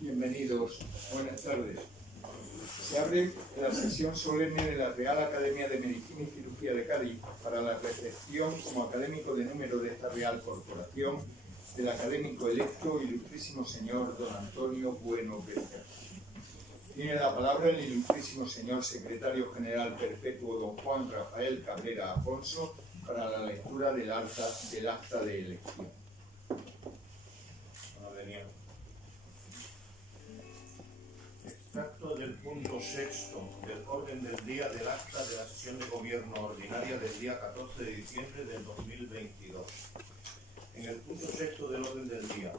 Bienvenidos, buenas tardes. Se abre la sesión solemne de la Real Academia de Medicina y Cirugía de Cádiz para la recepción como académico de número de esta Real Corporación del académico electo, ilustrísimo señor don Antonio Bueno Becerra. Tiene la palabra el ilustrísimo señor secretario general perpetuo don Juan Rafael Cabrera Afonso para la lectura del acta de elección. Extracto del punto sexto del orden del día del acta de la sesión de gobierno ordinaria del día 14 de diciembre del 2022. En el punto sexto del orden del día,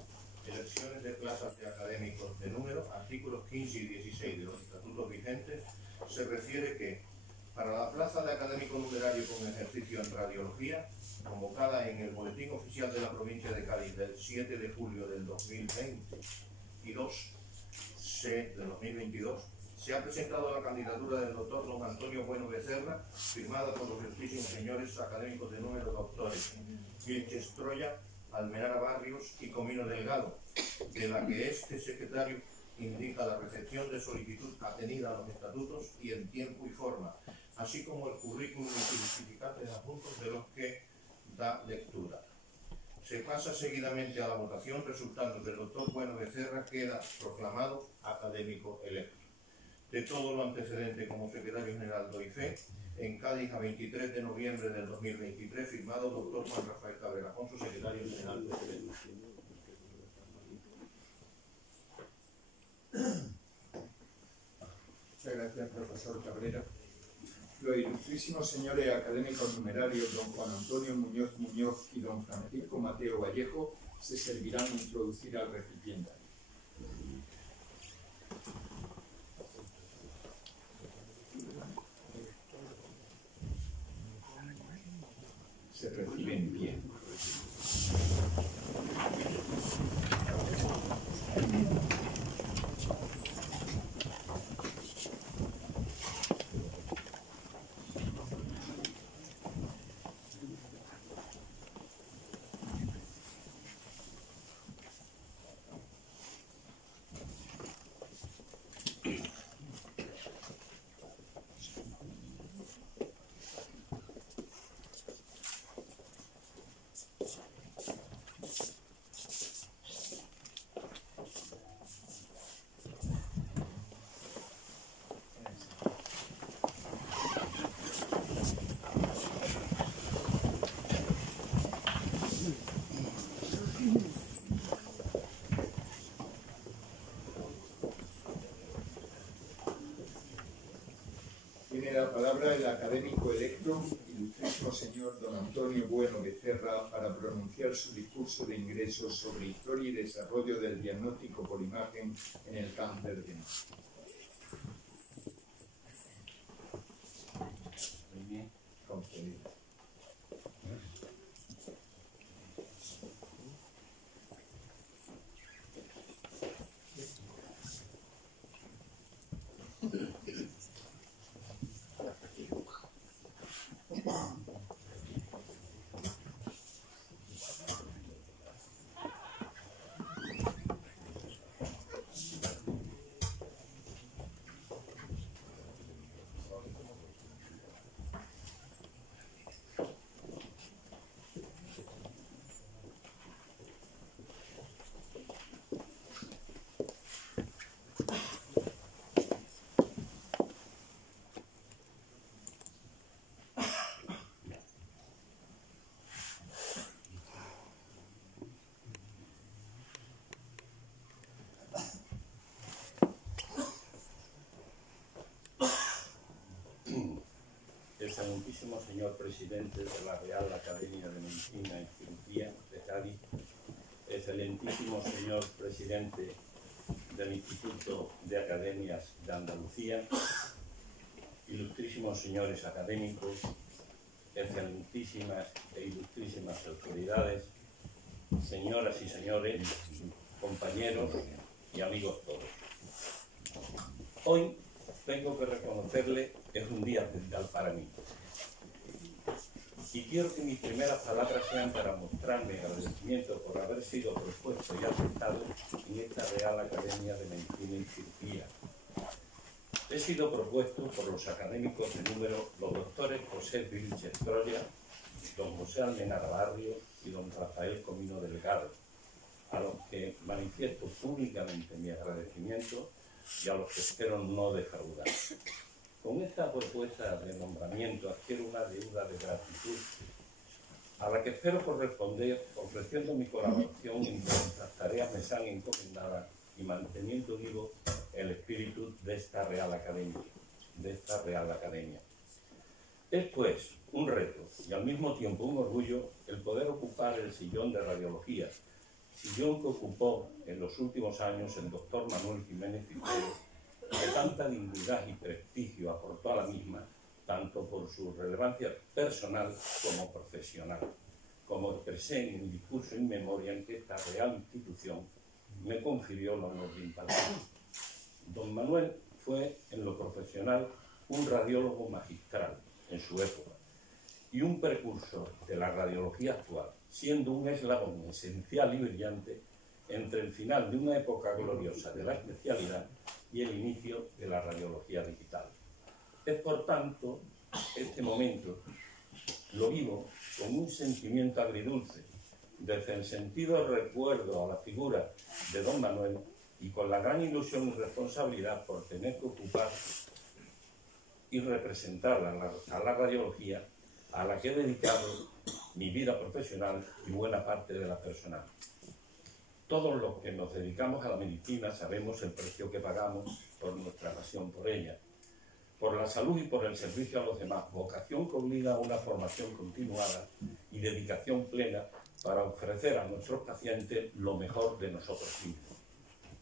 elecciones de plazas de académicos de número, artículos 15 y 16 de los estatutos vigentes, se refiere que para la plaza de académico numerario con ejercicio en radiología, convocada en el Boletín Oficial de la Provincia de Cádiz del 7 de julio del 2022, se ha presentado la candidatura del doctor don Antonio Bueno Becerra, firmada por los ilustrísimos señores académicos de número doctores Vilches Troya, Almenara Barrios y Comino Delgado, de la que este secretario indica la recepción de solicitud atenida a los estatutos y en tiempo y forma, así como el currículum y justificantes adjuntos de los que da lectura. Se pasa seguidamente a la votación, resultando que el doctor Bueno Becerra queda proclamado académico electo. De todo lo antecedente como secretario general doy fe, en Cádiz a 23 de noviembre del 2023, firmado doctor Juan Rafael Cabrera Afonso, secretario general de electo. Muchas gracias, profesor Cabrera. Los ilustrísimos señores académicos numerarios don Juan Antonio Muñoz y don Francisco Mateo Vallejo se servirán de introducir al recipiente. Se recibe en pie. Tiene la palabra el académico electo, ilustrísimo señor don Antonio Bueno Becerra, para pronunciar su discurso de ingreso sobre historia y desarrollo del diagnóstico por imagen en el cáncer de mama. Muy bien, concedido. Excelentísimo señor presidente de la Real Academia de Medicina y Cirugía de Cádiz, excelentísimo señor presidente del Instituto de Academias de Andalucía, ilustrísimos señores académicos, excelentísimas e ilustrísimas autoridades, señoras y señores, compañeros y amigos todos. Hoy tengo que reconocerle, es un día especial para mí. Y quiero que mis primeras palabras sean para mostrar mi agradecimiento por haber sido propuesto y aceptado en esta Real Academia de Medicina y Cirugía. He sido propuesto por los académicos de número, los doctores José Vilches Troya, don José Almenara Barrios y don Rafael Comino Delgado, a los que manifiesto públicamente mi agradecimiento y a los que espero no defraudar. Con esta propuesta de nombramiento adquiero una deuda de gratitud a la que espero corresponder ofreciendo mi colaboración en cuantas tareas me sean encomendadas y manteniendo vivo el espíritu de esta Real Academia. Es pues un reto y al mismo tiempo un orgullo el poder ocupar el sillón de radiología, sillón que ocupó en los últimos años el doctor Manuel Jiménez Figueroa, que tanta dignidad y prestigio aportó a la misma, tanto por su relevancia personal como profesional, como expresé en mi discurso in memoria en que esta real institución me confirió el honor de impartir. Don Manuel fue, en lo profesional, un radiólogo magistral en su época y un precursor de la radiología actual, siendo un eslabón esencial y brillante entre el final de una época gloriosa de la especialidad y el inicio de la radiología digital. Es, por tanto, este momento lo vivo con un sentimiento agridulce, desde el sentido recuerdo a la figura de don Manuel y con la gran ilusión y responsabilidad por tener que ocupar y representar a la radiología a la que he dedicado mi vida profesional y buena parte de la personal. Todos los que nos dedicamos a la medicina sabemos el precio que pagamos por nuestra pasión por ella, por la salud y por el servicio a los demás, vocación que obliga a una formación continuada y dedicación plena para ofrecer a nuestros pacientes lo mejor de nosotros mismos.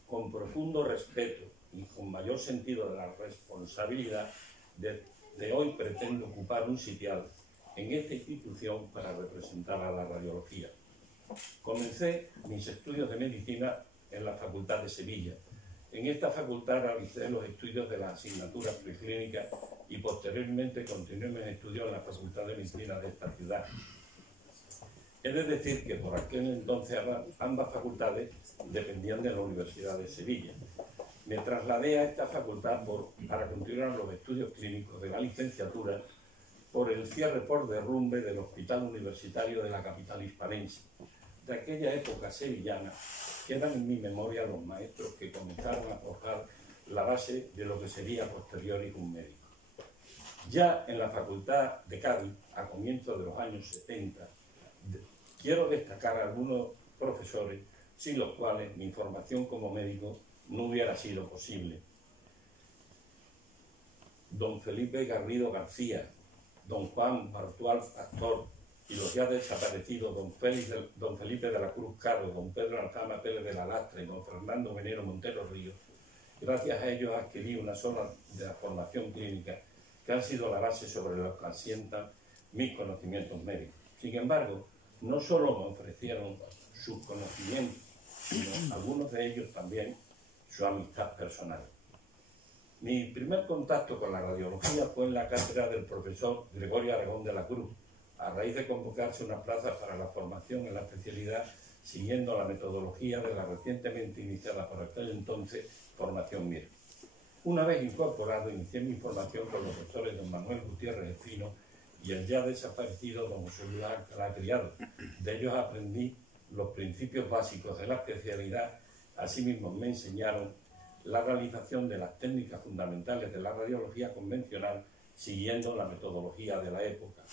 Con profundo respeto y con mayor sentido de la responsabilidad, de hoy pretendo ocupar un sitial en esta institución para representar a la radiología. Comencé mis estudios de medicina en la Facultad de Sevilla. En esta facultad realicé los estudios de las asignaturas preclínicas y posteriormente continué mis estudios en la Facultad de Medicina de esta ciudad. He de decir que por aquel entonces ambas facultades dependían de la Universidad de Sevilla. Me trasladé a esta facultad para continuar los estudios clínicos de la licenciatura por el cierre por derrumbe del Hospital Universitario de la capital hispalense. De aquella época sevillana quedan en mi memoria los maestros que comenzaron a forjar la base de lo que sería posterior y un médico. Ya en la Facultad de Cádiz, a comienzos de los años 70, quiero destacar a algunos profesores sin los cuales mi formación como médico no hubiera sido posible. Don Felipe Garrido García, don Juan Bartual Pastor y los ya desaparecidos don Felipe de la Cruz Caro, don Pedro Alcama Pérez de la Lastra y don Fernando Venero Montero Ríos. Gracias a ellos adquirí una zona de la formación clínica que ha sido la base sobre la que asientan mis conocimientos médicos. Sin embargo, no solo me ofrecieron sus conocimientos, sino algunos de ellos también su amistad personal. Mi primer contacto con la radiología fue en la cátedra del profesor Gregorio Aragón de la Cruz, a raíz de convocarse una plaza para la formación en la especialidad, siguiendo la metodología de la recientemente iniciada por aquel entonces formación MIR. Una vez incorporado, inicié mi formación con los doctores don Manuel Gutiérrez Espino y el ya desaparecido don José Luis Alcalá Criado. De ellos aprendí los principios básicos de la especialidad. Asimismo me enseñaron la realización de las técnicas fundamentales de la radiología convencional siguiendo la metodología de la época.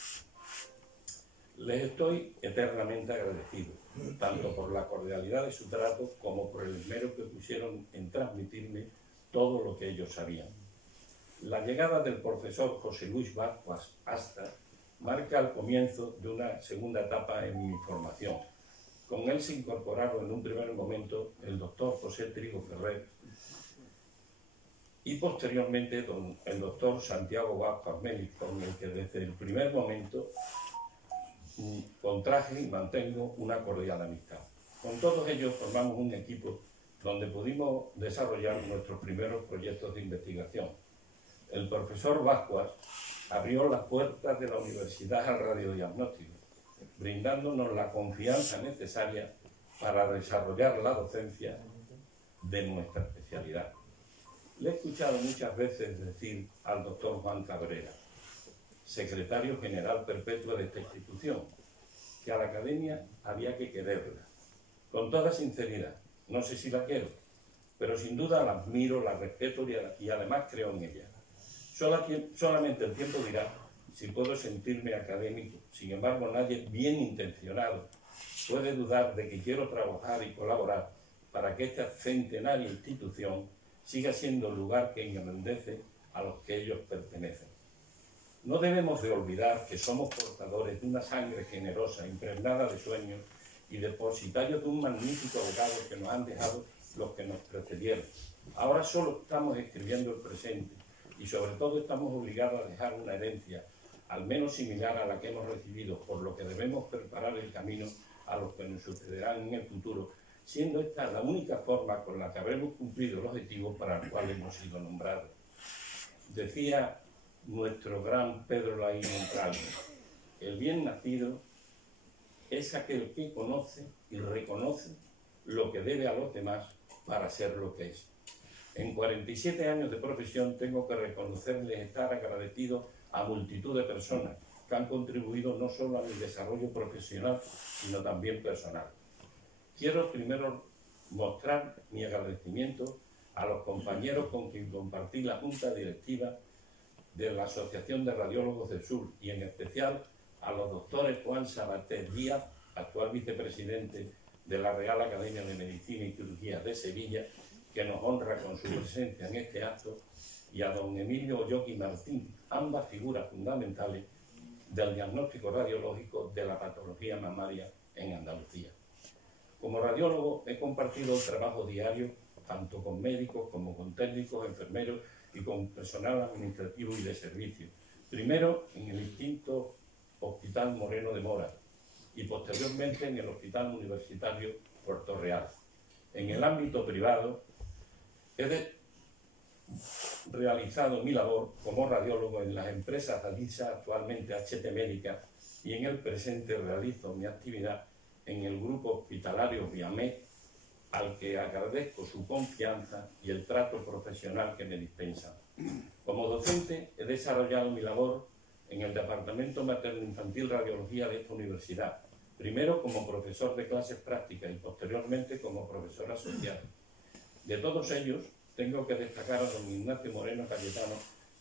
Les estoy eternamente agradecido, tanto por la cordialidad de su trato como por el esmero que pusieron en transmitirme todo lo que ellos sabían. La llegada del profesor José Luis Vázquez Asta marca el comienzo de una segunda etapa en mi formación. Con él se incorporaron en un primer momento el doctor José Trigo Ferrer y posteriormente el doctor Santiago Vázquez Meli, con el que desde el primer momento contraje y mantengo una cordial amistad. Con todos ellos formamos un equipo donde pudimos desarrollar nuestros primeros proyectos de investigación. El profesor Vázquez abrió las puertas de la universidad al radiodiagnóstico, brindándonos la confianza necesaria para desarrollar la docencia de nuestra especialidad. Le he escuchado muchas veces decir al doctor Juan Cabrera, secretario general perpetuo de esta institución, que a la academia había que quererla. Con toda sinceridad, no sé si la quiero, pero sin duda la admiro, la respeto y además creo en ella. Solamente el tiempo dirá si puedo sentirme académico. Sin embargo, nadie bien intencionado puede dudar de que quiero trabajar y colaborar para que esta centenaria institución siga siendo el lugar que engrandece a los que ellos pertenecen. No debemos de olvidar que somos portadores de una sangre generosa, impregnada de sueños y depositarios de un magnífico legado que nos han dejado los que nos precedieron. Ahora solo estamos escribiendo el presente y sobre todo estamos obligados a dejar una herencia al menos similar a la que hemos recibido, por lo que debemos preparar el camino a los que nos sucederán en el futuro, siendo esta la única forma con la que habremos cumplido el objetivo para el cual hemos sido nombrados. Decía nuestro gran Pedro Laín Montalvo, el bien nacido es aquel que conoce y reconoce lo que debe a los demás para ser lo que es. En 47 años de profesión tengo que reconocerles estar agradecido a multitud de personas que han contribuido no solo a mi desarrollo profesional, sino también personal. Quiero primero mostrar mi agradecimiento a los compañeros con quien compartí la junta directiva de la Asociación de Radiólogos del Sur y en especial a los doctores Juan Sabater Díaz, actual vicepresidente de la Real Academia de Medicina y Cirugía de Sevilla, que nos honra con su presencia en este acto, y a don Emilio Oyoki Martín, ambas figuras fundamentales del diagnóstico radiológico de la patología mamaria en Andalucía. Como radiólogo he compartido el trabajo diario tanto con médicos como con técnicos, enfermeros y con personal administrativo y de servicio. Primero en el extinto Hospital Moreno de Mora y posteriormente en el Hospital Universitario Puerto Real. En el ámbito privado he realizado mi labor como radiólogo en las empresas Adisa, actualmente HT Médica, y en el presente realizo mi actividad en el grupo hospitalario Viamed, al que agradezco su confianza y el trato profesional que me dispensan. Como docente he desarrollado mi labor en el Departamento Materno-Infantil Radiología de esta universidad, primero como profesor de clases prácticas y posteriormente como profesor asociado. De todos ellos, tengo que destacar a don Ignacio Moreno Cayetano,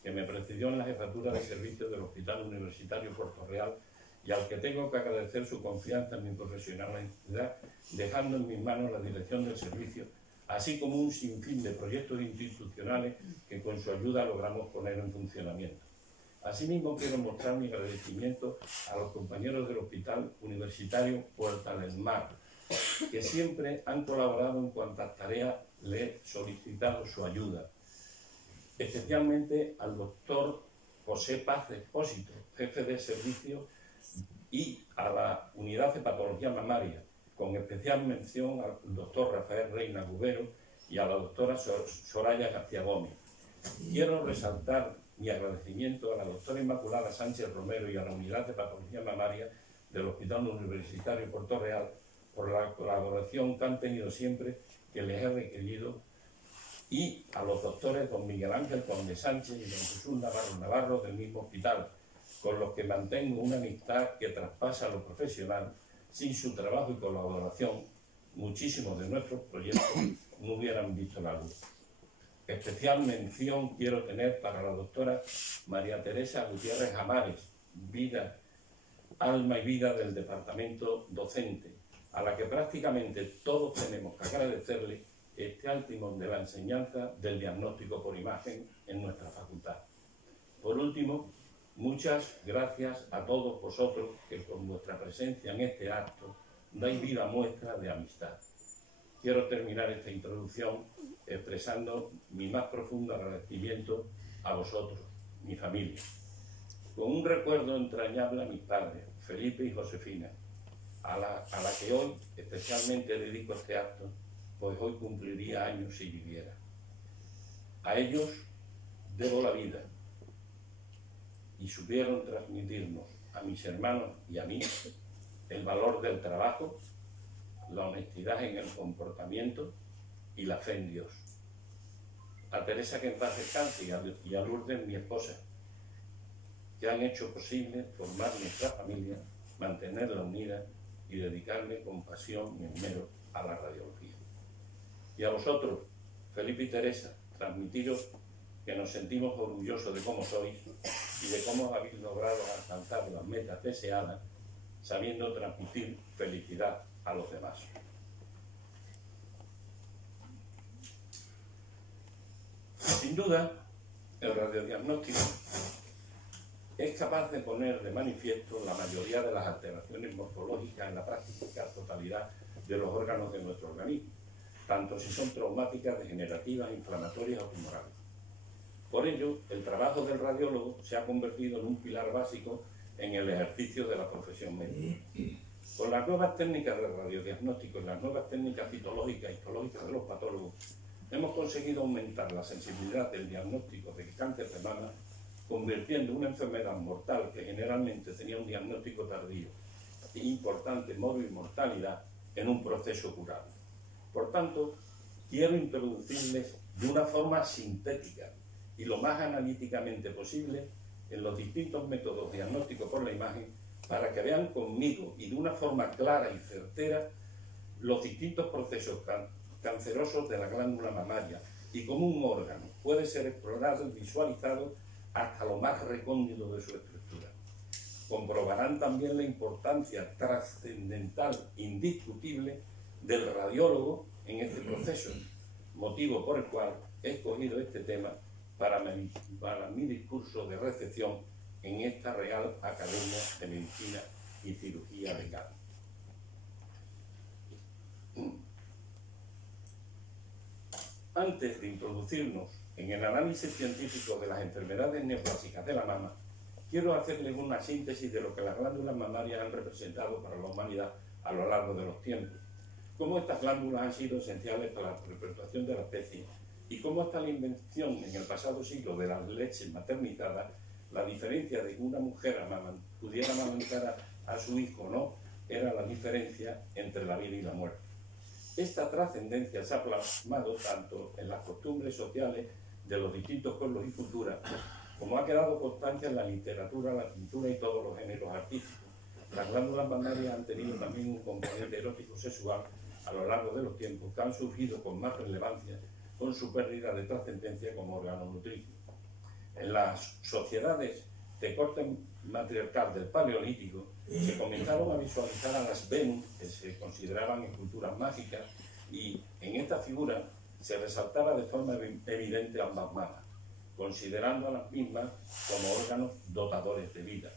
que me precedió en la jefatura de servicio del Hospital Universitario Puerto Real y al que tengo que agradecer su confianza en mi profesionalidad, dejando en mis manos la dirección del servicio, así como un sinfín de proyectos institucionales que con su ayuda logramos poner en funcionamiento. Asimismo, quiero mostrar mi agradecimiento a los compañeros del Hospital Universitario Puerta del Mar, que siempre han colaborado en cuantas tareas le he solicitado su ayuda, especialmente al doctor José Paz Expósito, jefe de servicio, y a la unidad de patología mamaria, con especial mención al doctor Rafael Reina Gubero y a la doctora Soraya García Gómez. Quiero resaltar mi agradecimiento a la doctora Inmaculada Sánchez Romero y a la unidad de patología mamaria del Hospital Universitario Puerto Real por la colaboración que han tenido siempre que les he requerido, y a los doctores don Miguel Ángel Conde Sánchez y don Jesús Navarro del mismo hospital, con los que mantengo una amistad que traspasa lo profesional. Sin su trabajo y colaboración, muchísimos de nuestros proyectos no hubieran visto la luz. Especial mención quiero tener para la doctora María Teresa Gutiérrez Amares, alma y vida del departamento docente, a la que prácticamente todos tenemos que agradecerle este alto timón de la enseñanza del diagnóstico por imagen en nuestra facultad. Por último, muchas gracias a todos vosotros que con vuestra presencia en este acto dais viva muestra de amistad. Quiero terminar esta introducción expresando mi más profundo agradecimiento a vosotros, mi familia, con un recuerdo entrañable a mis padres, Felipe y Josefina, a la que hoy especialmente dedico este acto, pues hoy cumpliría años si viviera. A ellos debo la vida, y supieron transmitirnos a mis hermanos y a mí el valor del trabajo, la honestidad en el comportamiento y la fe en Dios. A Teresa, que en paz descanse, y a Lourdes, mi esposa, que han hecho posible formar nuestra familia, mantenerla unida y dedicarme con pasión y esmero a la radiología. Y a vosotros, Felipe y Teresa, transmitiros que nos sentimos orgullosos de cómo sois y de cómo habéis logrado alcanzar las metas deseadas, sabiendo transmitir felicidad a los demás. Sin duda, el radiodiagnóstico es capaz de poner de manifiesto la mayoría de las alteraciones morfológicas en la práctica totalidad de los órganos de nuestro organismo, tanto si son traumáticas, degenerativas, inflamatorias o tumorales. Por ello, el trabajo del radiólogo se ha convertido en un pilar básico en el ejercicio de la profesión médica. Con las nuevas técnicas de radiodiagnóstico y las nuevas técnicas citológicas e histológicas de los patólogos, hemos conseguido aumentar la sensibilidad del diagnóstico de cáncer de mama, convirtiendo una enfermedad mortal que generalmente tenía un diagnóstico tardío e importante mortalidad en un proceso curable. Por tanto, quiero introducirles de una forma sintética y lo más analíticamente posible en los distintos métodos diagnósticos por la imagen, para que vean conmigo y de una forma clara y certera los distintos procesos cancerosos de la glándula mamaria y cómo un órgano puede ser explorado y visualizado hasta lo más recóndito de su estructura. Comprobarán también la importancia trascendental, indiscutible, del radiólogo en este proceso, motivo por el cual he escogido este tema para mi discurso de recepción en esta Real Academia de Medicina y Cirugía de Cádiz. Antes de introducirnos en el análisis científico de las enfermedades neoplásicas de la mama, quiero hacerles una síntesis de lo que las glándulas mamarias han representado para la humanidad a lo largo de los tiempos, cómo estas glándulas han sido esenciales para la perpetuación de la especie y cómo hasta la invención en el pasado siglo de las leches maternizadas, la diferencia de que una mujer pudiera amamantar a su hijo o no, era la diferencia entre la vida y la muerte. Esta trascendencia se ha plasmado tanto en las costumbres sociales de los distintos pueblos y culturas, como ha quedado constancia en la literatura, la pintura y todos los géneros artísticos. Las glándulas mamarias han tenido también un componente erótico sexual a lo largo de los tiempos, que han surgido con más relevancia con su pérdida de trascendencia como órgano nutricio. En las sociedades de corte matriarcal del Paleolítico se comenzaron a visualizar a las Venus, que se consideraban esculturas mágicas, y en esta figura se resaltaba de forma evidente ambas mamas, considerando a las mismas como órganos dotadores de vida.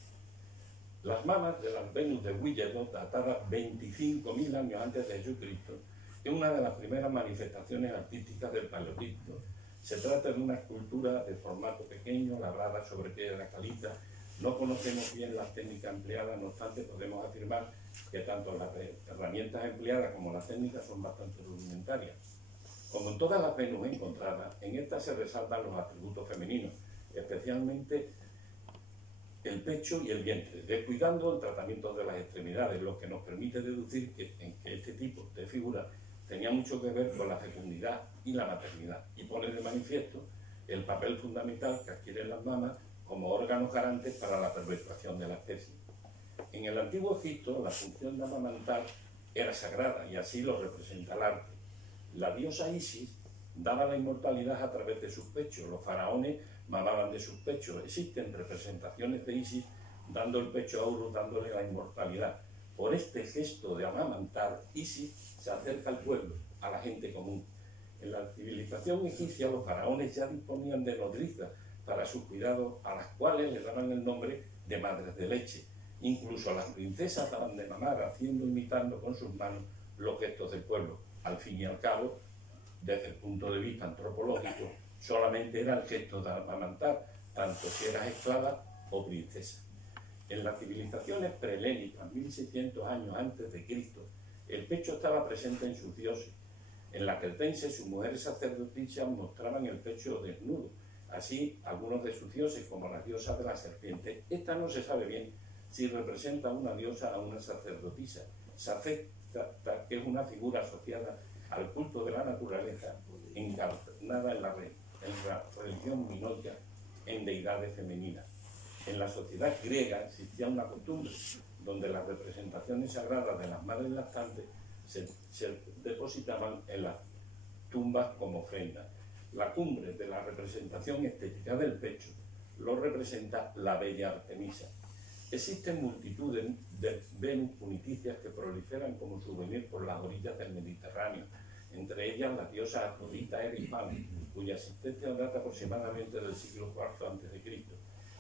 Las mamas de las Venus de Willebroek, datadas 25.000 años antes de Jesucristo, es una de las primeras manifestaciones artísticas del Paleolítico. Se trata de una escultura de formato pequeño, labrada sobre piedra caliza. No conocemos bien las técnicas empleadas, no obstante podemos afirmar que tanto las herramientas empleadas como las técnicas son bastante rudimentarias. Como en todas las Venus encontradas, en estas se resaltan los atributos femeninos, especialmente el pecho y el vientre, descuidando el tratamiento de las extremidades, lo que nos permite deducir que este tipo de figura tenía mucho que ver con la fecundidad y la maternidad, y pone de manifiesto el papel fundamental que adquieren las mamas como órganos garantes para la perpetuación de la especie. En el antiguo Egipto, la función de amamantar era sagrada, y así lo representa el arte. La diosa Isis daba la inmortalidad a través de sus pechos, los faraones mamaban de sus pechos. Existen representaciones de Isis dando el pecho a Horus, dándole la inmortalidad. Por este gesto de amamantar, Isis se acerca al pueblo, a la gente común. En la civilización egipcia, los faraones ya disponían de nodrizas para su cuidado, a las cuales le daban el nombre de madres de leche. Incluso las princesas daban de mamar, haciendo, imitando con sus manos los gestos del pueblo. Al fin y al cabo, desde el punto de vista antropológico, solamente era el gesto de amamantar, tanto si eras esclava o princesa. En las civilizaciones prehelénicas, 1600 años antes de Cristo, el pecho estaba presente en sus dioses. En la cretense, sus mujeres sacerdotisas mostraban el pecho desnudo, Así, algunos de sus dioses, como la diosa de la serpiente, esta no se sabe bien si representa a una diosa o a una sacerdotisa. Se acepta que es una figura asociada al culto de la naturaleza, encarnada en la religión minoica en deidades femeninas. En la sociedad griega existía una costumbre donde las representaciones sagradas de las madres lactantes se depositaban en las tumbas como ofrenda. La cumbre de la representación estética del pecho lo representa la bella Artemisa. Existen multitudes de Venus puniticias que proliferan como souvenir por las orillas del Mediterráneo, entre ellas la diosa Afrodita Erifane, cuya existencia data aproximadamente del siglo IV a.C.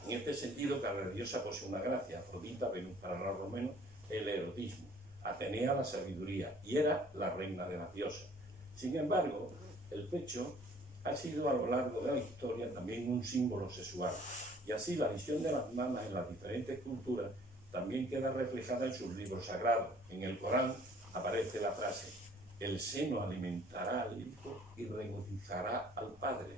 En este sentido, cada diosa posee una gracia. Afrodita, Venus para los romanos, el erotismo, Atenea la sabiduría, y era la reina de las diosas. Sin embargo, el pecho ha sido a lo largo de la historia también un símbolo sexual, y así la visión de las mamas en las diferentes culturas también queda reflejada en sus libros sagrados. En el Corán aparece la frase: el seno alimentará al hijo y regocijará al padre,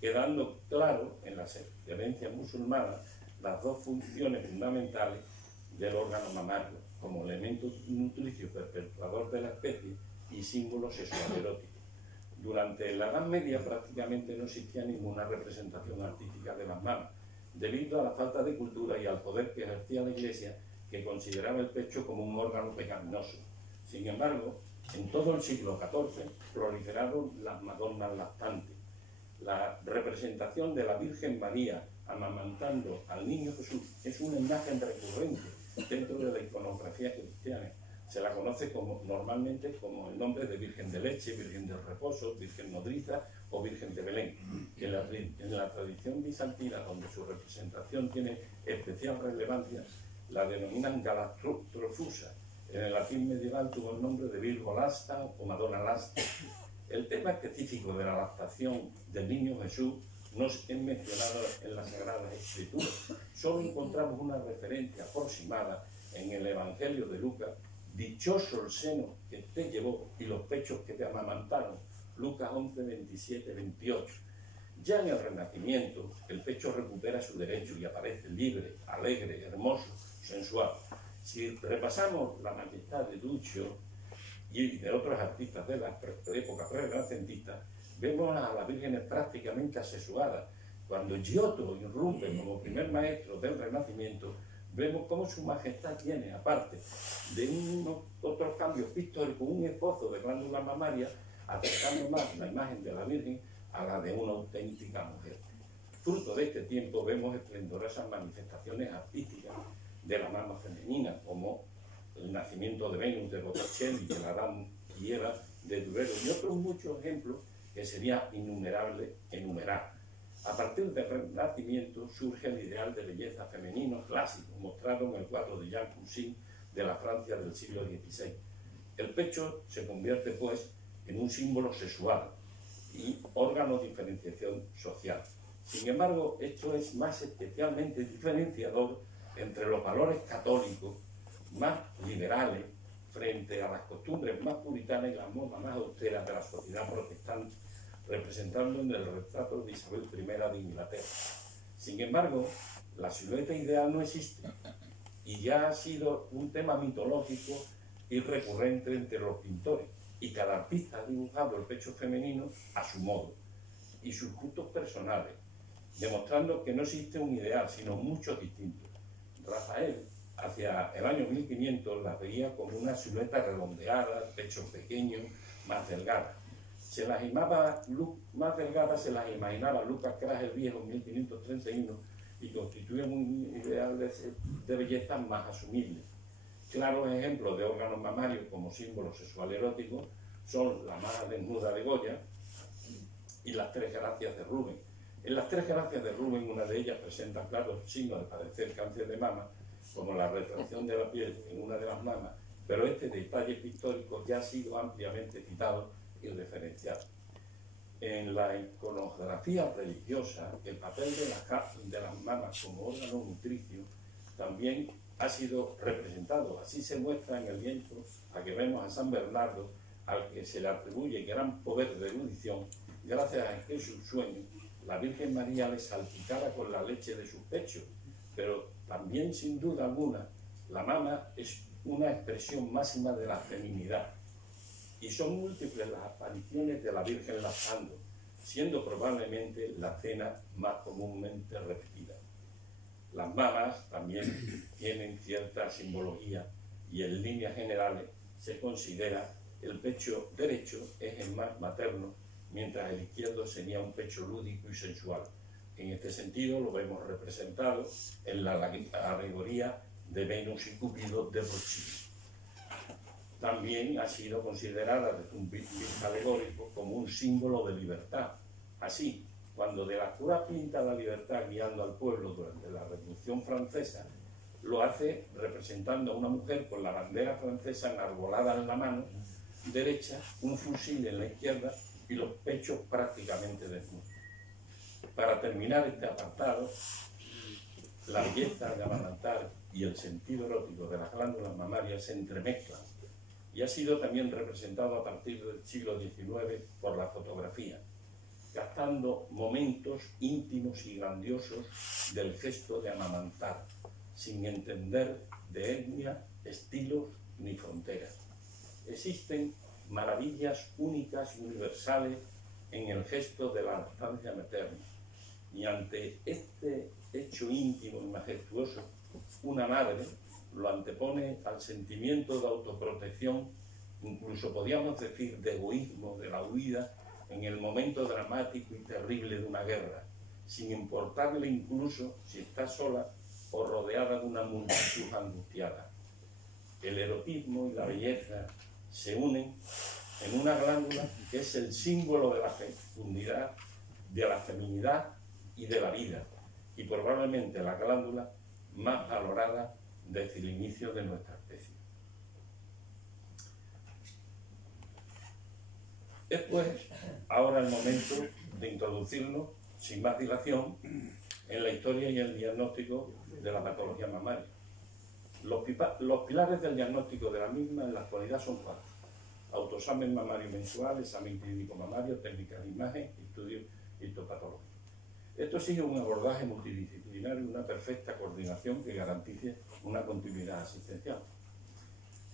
quedando claro en las creencias musulmanas las dos funciones fundamentales del órgano mamario, como elemento nutricio perpetuador de la especie y símbolo sexual erótico. Durante la Edad Media prácticamente no existía ninguna representación artística de las mamas, debido a la falta de cultura y al poder que ejercía la Iglesia, que consideraba el pecho como un órgano pecaminoso. Sin embargo, en todo el siglo XIV proliferaron las madonas lactantes. La representación de la Virgen María amamantando al niño Jesús es una imagen recurrente dentro de la iconografía cristiana. Se la conoce normalmente como el nombre de Virgen de Leche, Virgen del Reposo, Virgen Nodriza o Virgen de Belén. En la tradición bizantina, donde su representación tiene especial relevancia, la denominan Galatrofusa. En el latín medieval tuvo el nombre de Virgo Lasta o Madonna Lasta. El tema específico de la lactación del niño Jesús no es mencionado en las Sagradas Escrituras. Solo encontramos una referencia aproximada en el Evangelio de Lucas: dichoso el seno que te llevó y los pechos que te amamantaron. Lucas 11, 27, 28. Ya en el Renacimiento, el pecho recupera su derecho y aparece libre, alegre, hermoso, sensual. Si repasamos la majestad de Duccio y de otros artistas de la época pre-renacentista, vemos a las vírgenes prácticamente asexuadas. Cuando Giotto irrumpe como primer maestro del Renacimiento, vemos cómo su majestad tiene, aparte de unos otros cambios pictóricos, un esbozo de glándula mamaria, acercando más la imagen de la Virgen a la de una auténtica mujer. Fruto de este tiempo vemos esplendorosas manifestaciones artísticas de la mama femenina, como el nacimiento de Venus de Botticelli, de la Adán y Eva de Durero, y otros muchos ejemplos que sería innumerable enumerar. A partir del Renacimiento surge el ideal de belleza femenino clásico, mostrado en el cuadro de Jean Cousin de la Francia del siglo XVI. El pecho se convierte, pues, en un símbolo sexual y órgano de diferenciación social. Sin embargo, esto es más especialmente diferenciador entre los valores católicos más liberales frente a las costumbres más puritanas y las normas más austeras de la sociedad protestante, representando en el retrato de Isabel I de Inglaterra. Sin embargo, la silueta ideal no existe y ya ha sido un tema mitológico y recurrente entre los pintores, y cada artista ha dibujado el pecho femenino a su modo y sus gustos personales, demostrando que no existe un ideal, sino muchos distintos. Rafael, hacia el año 1500, las veía como una silueta redondeada, pecho pequeño, más delgada. Más delgada se las imaginaba Lucas Cras el Viejo en 1531 y constituyen un ideal de belleza más asumible. Claros ejemplos de órganos mamarios como símbolo sexual erótico son la mama desnuda de Goya y las Tres Gracias de Rubens. En las Tres Gracias de Rubens, una de ellas presenta claros signos de padecer cáncer de mama, como la retracción de la piel en una de las mamas, pero este detalle pictórico ya ha sido ampliamente citado y referenciado. En la iconografía religiosa, el papel de las mamas como órgano nutricio también ha sido representado. Así se muestra en el lienzo a que vemos a San Bernardo, al que se le atribuye gran poder de erudición, gracias a que en sus sueños la Virgen María le salpicaba con la leche de sus pechos, pero también, sin duda alguna, la mama es una expresión máxima de la feminidad. Y son múltiples las apariciones de la Virgen lactando, siendo probablemente la escena más comúnmente repetida. Las mamas también tienen cierta simbología y en líneas generales se considera el pecho derecho es el más materno, mientras el izquierdo sería un pecho lúdico y sensual. En este sentido lo vemos representado en la alegoría de Venus y Cupido de Rossini. También ha sido considerada desde un punto de vista alegórico como un símbolo de libertad. Así, cuando de la Cura pinta la libertad guiando al pueblo durante la Revolución Francesa, lo hace representando a una mujer con la bandera francesa enarbolada en la mano derecha, un fusil en la izquierda y los pechos prácticamente desnudos. Para terminar este apartado, la belleza de amamantar y el sentido erótico de las glándulas mamarias se entremezclan y ha sido también representado a partir del siglo XIX por la fotografía, captando momentos íntimos y grandiosos del gesto de amamantar, sin entender de etnia, estilos ni fronteras. Existen maravillas únicas y universales en el gesto de la lactancia materna, y ante este hecho íntimo y majestuoso, una madre lo antepone al sentimiento de autoprotección, incluso podríamos decir de egoísmo, de la huida, en el momento dramático y terrible de una guerra, sin importarle incluso si está sola o rodeada de una multitud angustiada. El erotismo y la belleza se unen en una glándula que es el símbolo de la fecundidad, de la feminidad y de la vida, y probablemente la glándula más valorada desde el inicio de nuestra especie. Es pues ahora el momento de introducirnos, sin más dilación, en la historia y el diagnóstico de la patología mamaria. Los pilares del diagnóstico de la misma en la actualidad son cuatro: autoexamen mamario mensual, examen clínico mamario, técnicas de imagen y estudio histopatológico. Esto exige un abordaje multidisciplinario y una perfecta coordinación que garantice una continuidad asistencial.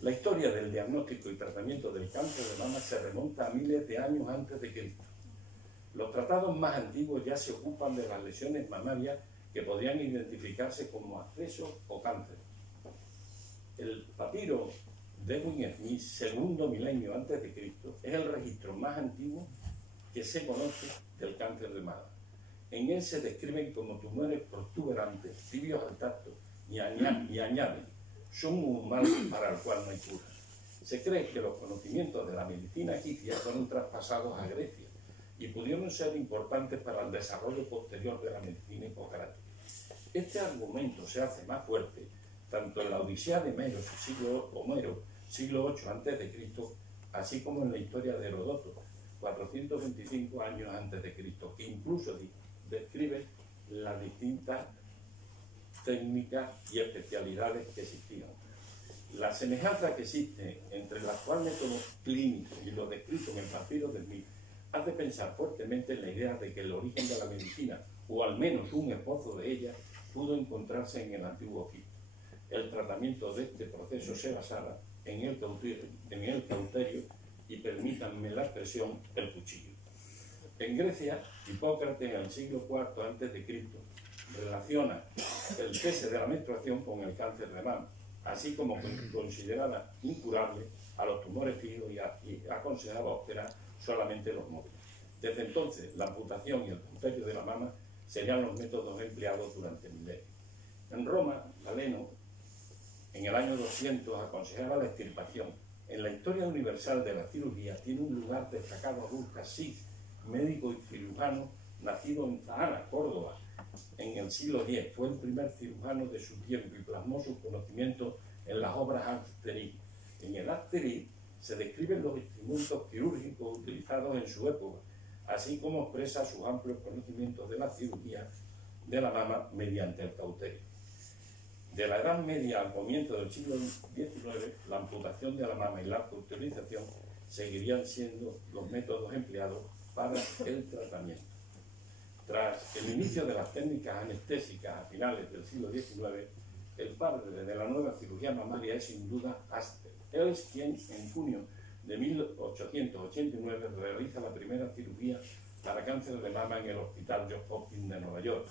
La historia del diagnóstico y tratamiento del cáncer de mama se remonta a miles de años antes de Cristo. Los tratados más antiguos ya se ocupan de las lesiones mamarias que podrían identificarse como absceso o cáncer. El papiro de Edwin Smith, segundo milenio antes de Cristo, es el registro más antiguo que se conoce del cáncer de mama. En él se describen como tumores protuberantes, tibios al tacto, y añaden, son un mal para el cual no hay cura. Se cree que los conocimientos de la medicina egipcia fueron traspasados a Grecia y pudieron ser importantes para el desarrollo posterior de la medicina hipocrática. Este argumento se hace más fuerte tanto en la Odisea de Homero, siglo VIII a.C., así como en la historia de Heródoto, 425 años antes de Cristo, que incluso describe las distintas técnicas y especialidades que existían. La semejanza que existe entre el actual método clínico y lo descrito en el papiro de Smith hace pensar fuertemente en la idea de que el origen de la medicina, o al menos un esbozo de ella, pudo encontrarse en el antiguo Egipto. El tratamiento de este proceso se basaba en el cauterio y, permítanme la expresión, el cuchillo. En Grecia, Hipócrates, en el siglo IV a.C., relaciona el cese de la menstruación con el cáncer de mama, así como consideraba incurable a los tumores fijos y aconsejaba operar solamente los móviles. Desde entonces, la amputación y el cauterio de la mama serían los métodos empleados durante milenios. En Roma, Galeno, en el año 200, aconsejaba la extirpación. En la historia universal de la cirugía tiene un lugar destacado Abul Qasid, médico y cirujano nacido en Zahara, Córdoba, en el siglo X. Fue el primer cirujano de su tiempo y plasmó sus conocimientos en las obras Asterí. En el Asterí se describen los instrumentos quirúrgicos utilizados en su época, así como expresa sus amplios conocimientos de la cirugía de la mama mediante el cauterio. De la Edad Media al comienzo del siglo XIX, la amputación de la mama y la cauterización seguirían siendo los métodos empleados para el tratamiento. Tras el inicio de las técnicas anestésicas a finales del siglo XIX, el padre de la nueva cirugía mamaria es sin duda Astor. Él es quien en junio de 1889 realiza la primera cirugía para cáncer de mama en el Hospital Johns Hopkins de Nueva York.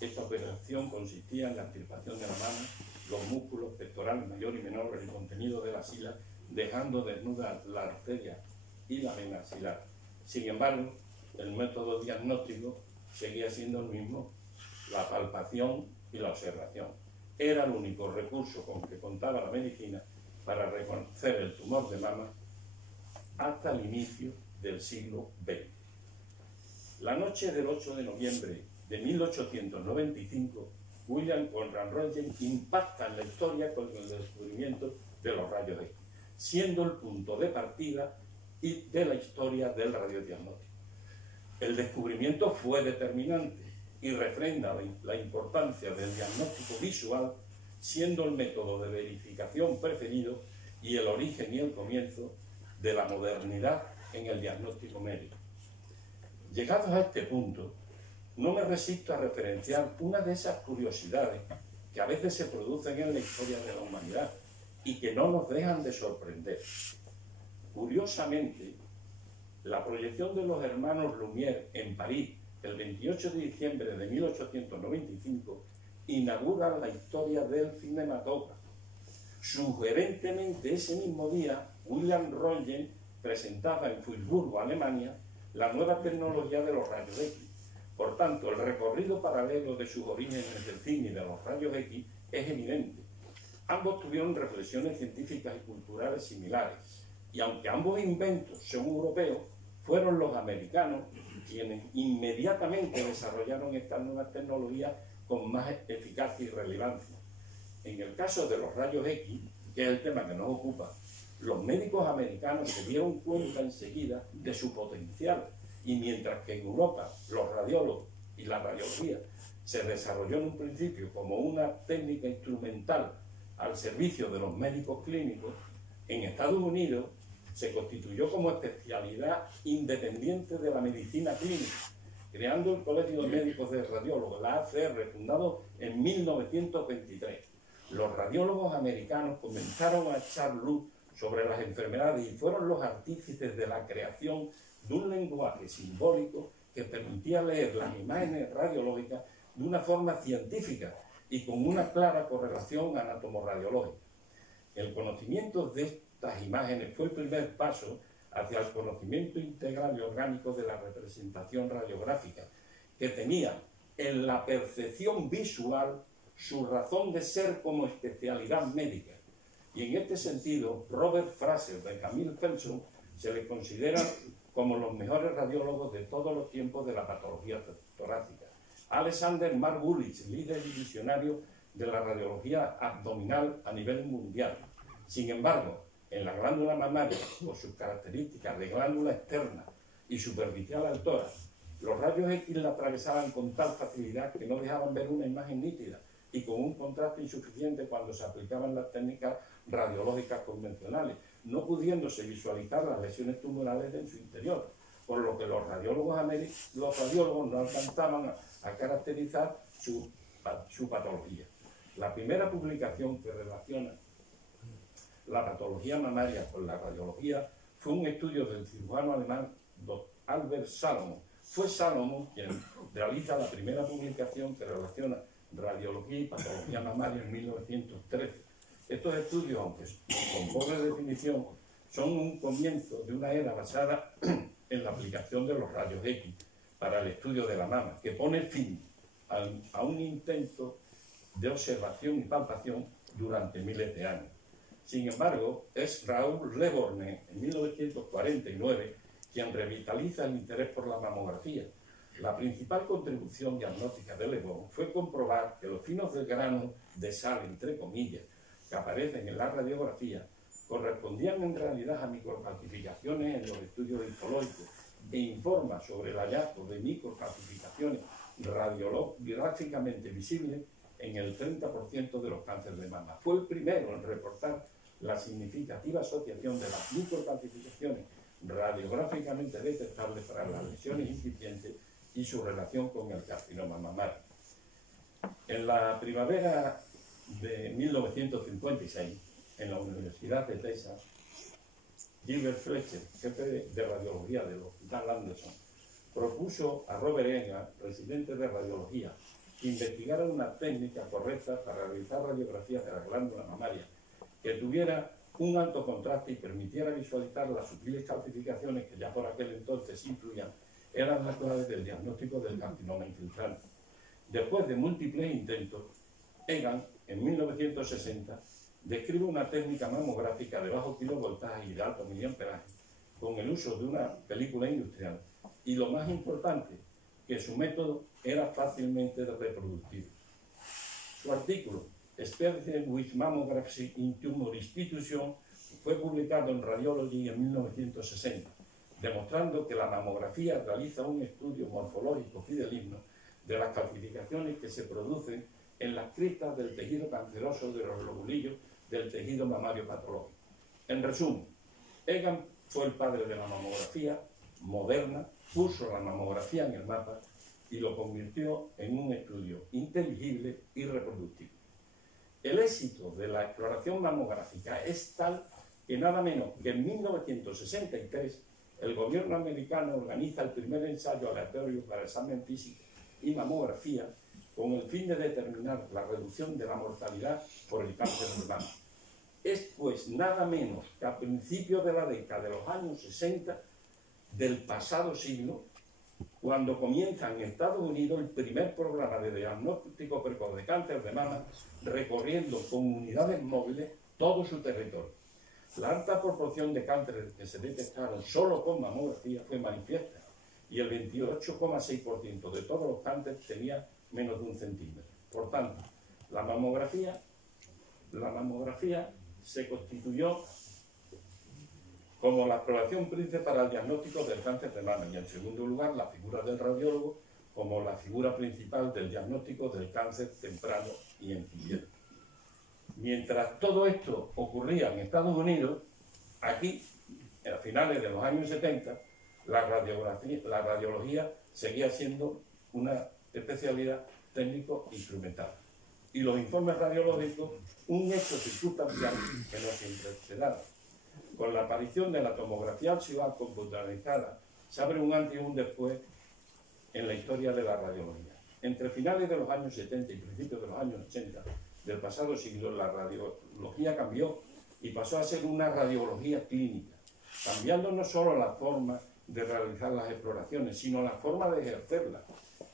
Esta operación consistía en la extirpación de la mama, los músculos pectorales mayor y menor, el contenido de la axila, dejando desnuda la arteria y la vena axilar. Sin embargo, el método diagnóstico seguía siendo el mismo, la palpación y la observación. Era el único recurso con que contaba la medicina para reconocer el tumor de mama hasta el inicio del siglo XX. La noche del 8 de noviembre de 1895, William Conrad Röntgen impacta en la historia con el descubrimiento de los rayos X, siendo el punto de partida y de la historia del radiodiagnóstico. El descubrimiento fue determinante y refrenda la importancia del diagnóstico visual, siendo el método de verificación preferido y el origen y el comienzo de la modernidad en el diagnóstico médico. Llegados a este punto, no me resisto a referenciar una de esas curiosidades que a veces se producen en la historia de la humanidad y que no nos dejan de sorprender. Curiosamente, la proyección de los hermanos Lumière en París el 28 de diciembre de 1895 inaugura la historia del cinematógrafo. Sugerentemente, ese mismo día, William Röntgen presentaba en Würzburg, Alemania, la nueva tecnología de los rayos X. Por tanto, el recorrido paralelo de sus orígenes del cine y de los rayos X es evidente. Ambos tuvieron reflexiones científicas y culturales similares, y aunque ambos inventos son europeos, fueron los americanos quienes inmediatamente desarrollaron estas nuevas tecnologías con más eficacia y relevancia. En el caso de los rayos X, que es el tema que nos ocupa, los médicos americanos se dieron cuenta enseguida de su potencial, y mientras que en Europa los radiólogos y la radiología se desarrolló en un principio como una técnica instrumental al servicio de los médicos clínicos, en Estados Unidos se constituyó como especialidad independiente de la medicina clínica, creando el Colegio de Médicos de Radiólogos, la ACR, fundado en 1923. Los radiólogos americanos comenzaron a echar luz sobre las enfermedades y fueron los artífices de la creación de un lenguaje simbólico que permitía leer las imágenes radiológicas de una forma científica y con una clara correlación anatomoradiológica. El conocimiento de estas imágenes fue el primer paso hacia el conocimiento integral y orgánico de la representación radiográfica, que tenía en la percepción visual su razón de ser como especialidad médica. Y en este sentido, Robert Fraser de Camille Felson se le considera como los mejores radiólogos de todos los tiempos de la patología torácica. Alexander Margulis, líder y visionario de la radiología abdominal a nivel mundial. Sin embargo, en la glándula mamaria, por sus características de glándula externa y superficial al tórax, los rayos X la atravesaban con tal facilidad que no dejaban ver una imagen nítida y con un contraste insuficiente cuando se aplicaban las técnicas radiológicas convencionales, no pudiéndose visualizar las lesiones tumorales en su interior, por lo que los radiólogos no alcanzaban a caracterizar su patología. La primera publicación que relaciona la patología mamaria con la radiología fue un estudio del cirujano alemán Albert Salomon. Fue Salomon quien realiza la primera publicación que relaciona radiología y patología mamaria en 1913. Estos estudios, aunque con pobre definición, son un comienzo de una era basada en la aplicación de los rayos X para el estudio de la mama, que pone fin a un intento de observación y palpación durante miles de años. Sin embargo, es Raoul Le Borgne, en 1949, quien revitaliza el interés por la mamografía. La principal contribución diagnóstica de Le Bon fue comprobar que los finos del grano de sal, entre comillas, que aparecen en la radiografía, correspondían en realidad a microcalcificaciones en los estudios histológicos e informa sobre el hallazgo de microcalcificaciones radiográficamente visibles en el 30% de los cánceres de mama. Fue el primero en reportar la significativa asociación de las microcalcificaciones radiográficamente detectables para las lesiones incipientes y su relación con el carcinoma mamario. En la primavera de 1956, en la Universidad de Texas, Gilbert Fletcher, jefe de radiología del Hospital Anderson, propuso a Robert Engan, residente de radiología, que investigara una técnica correcta para realizar radiografías de la glándula mamaria que tuviera un alto contraste y permitiera visualizar las sutiles calcificaciones que ya por aquel entonces influían, eran las claves del diagnóstico del carcinoma infiltrante. Después de múltiples intentos, Engan, en 1960, describe una técnica mamográfica de bajo kilovoltaje y de alto miliamperaje con el uso de una película industrial y, lo más importante, que su método era fácilmente reproductible. Su artículo, Experiment with Mammography in Tumor Institution, fue publicado en Radiology en 1960, demostrando que la mamografía realiza un estudio morfológico fidedigno de las calcificaciones que se producen en las criptas del tejido canceroso de los lobulillos del tejido mamario patológico. En resumen, Engan fue el padre de la mamografía moderna, puso la mamografía en el mapa y lo convirtió en un estudio inteligible y reproductible. El éxito de la exploración mamográfica es tal que nada menos que en 1963 el gobierno americano organiza el primer ensayo aleatorio para examen físico y mamografía con el fin de determinar la reducción de la mortalidad por el cáncer de mama. Es pues nada menos que a principios de la década de los años 60 del pasado siglo, cuando comienza en Estados Unidos el primer programa de diagnóstico precoz de cáncer de mama, recorriendo con unidades móviles todo su territorio. La alta proporción de cánceres que se detectaron solo con mamografía fue manifiesta y el 28,6% de todos los cánceres tenía menos de 1 centímetro. Por tanto, la mamografía se constituyó como la exploración principal para el diagnóstico del cáncer de mama y, en segundo lugar, la figura del radiólogo como la figura principal del diagnóstico del cáncer temprano y incipiente. Mientras todo esto ocurría en Estados Unidos, aquí, a finales de los años 70, la radiología seguía siendo una especialidad técnico-instrumental. Y los informes radiológicos, un hecho circunstancial que no siempre se daba. Con la aparición de la tomografía axial computarizada, se abre un antes y un después en la historia de la radiología. Entre finales de los años 70 y principios de los años 80 del pasado siglo, la radiología cambió y pasó a ser una radiología clínica, cambiando no solo la forma de realizar las exploraciones, sino la forma de ejercerlas.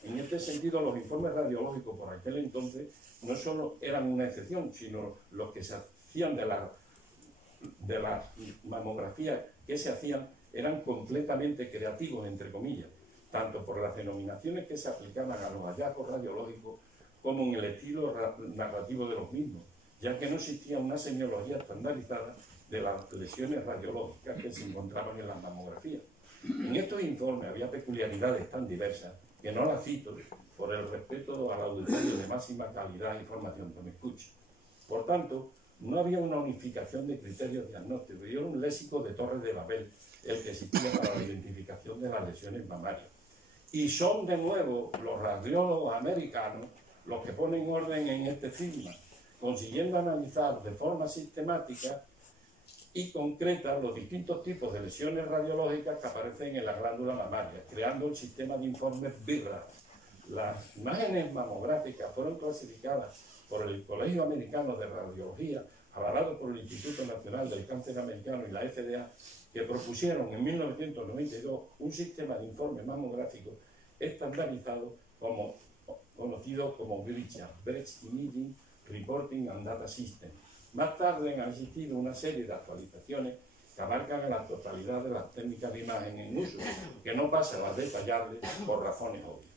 En este sentido, los informes radiológicos por aquel entonces no solo eran una excepción, sino los que se hacían de las mamografías que se hacían eran completamente creativos, entre comillas, tanto por las denominaciones que se aplicaban a los hallazgos radiológicos como en el estilo narrativo de los mismos, ya que no existía una semiología estandarizada de las lesiones radiológicas que se encontraban en las mamografías. En estos informes había peculiaridades tan diversas que no las cito por el respeto al auditorio de máxima calidad e información que me escuche. Por tanto, no había una unificación de criterios diagnósticos, y era un léxico de Torres de Babel el que existía para la identificación de las lesiones mamarias. Y son de nuevo los radiólogos americanos los que ponen orden en este cisma, consiguiendo analizar de forma sistemática y concreta los distintos tipos de lesiones radiológicas que aparecen en la glándula mamaria, creando el sistema de informes BIRRAD. Las imágenes mamográficas fueron clasificadas por el Colegio Americano de Radiología, avalado por el Instituto Nacional del Cáncer Americano y la FDA, que propusieron en 1992 un sistema de informe mamográfico estandarizado conocido como BRICHA, Breast Imaging Reporting and Data System. Más tarde han existido una serie de actualizaciones que abarcan la totalidad de las técnicas de imagen en uso, que no pasan a detallarles por razones obvias.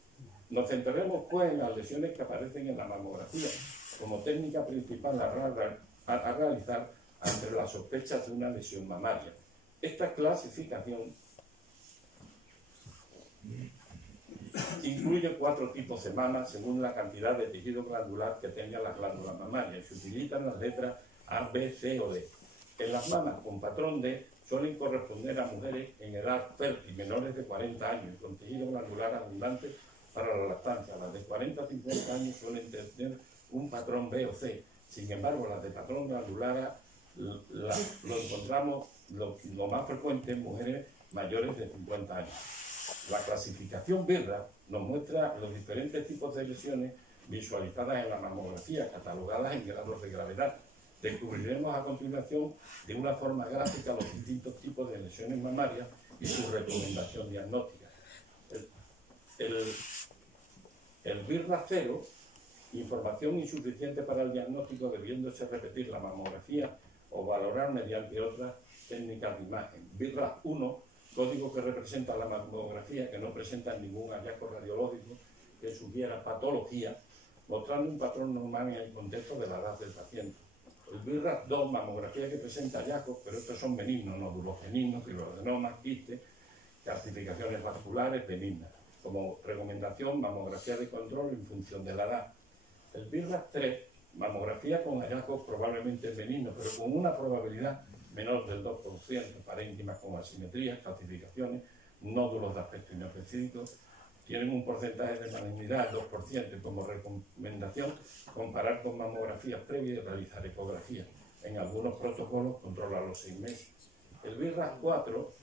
Nos centraremos pues en las lesiones que aparecen en la mamografía como técnica principal a realizar ante las sospechas de una lesión mamaria. Esta clasificación incluye 4 tipos de mama según la cantidad de tejido glandular que tenga la glándula mamaria. Se utilizan las letras A, B, C o D. En las mamas con patrón D suelen corresponder a mujeres en edad fértil, menores de 40 años, con tejido glandular abundante para la lactancia. Las de 40 a 50 años suelen tener un patrón B o C. Sin embargo, las de patrón glandular lo encontramos lo más frecuente en mujeres mayores de 50 años. La clasificación BIRRA nos muestra los diferentes tipos de lesiones visualizadas en la mamografía, catalogadas en grados de gravedad. Descubriremos a continuación de una forma gráfica los distintos tipos de lesiones mamarias y su recomendación diagnóstica. El BIRRA 0, información insuficiente para el diagnóstico, debiéndose repetir la mamografía o valorar mediante otras técnicas de imagen. BIRRA 1, código que representa la mamografía, que no presenta ningún hallazgo radiológico que sugiera patología, mostrando un patrón normal en el contexto de la edad del paciente. El BIRRA 2, mamografía que presenta hallazgos, pero estos son benignos, nódulos benignos, fibroadenomas, quistes, calcificaciones vasculares benignas. Como recomendación, mamografía de control en función de la edad. El BIRRA 3, mamografía con hallazgos probablemente benignos, pero con una probabilidad menor del 2%, parénquimas con asimetrías, calcificaciones, nódulos de aspecto inespecífico, tienen un porcentaje de malignidad del 2%, y como recomendación comparar con mamografías previas y realizar ecografía. En algunos protocolos controla a los 6 meses. El BIRRA 4,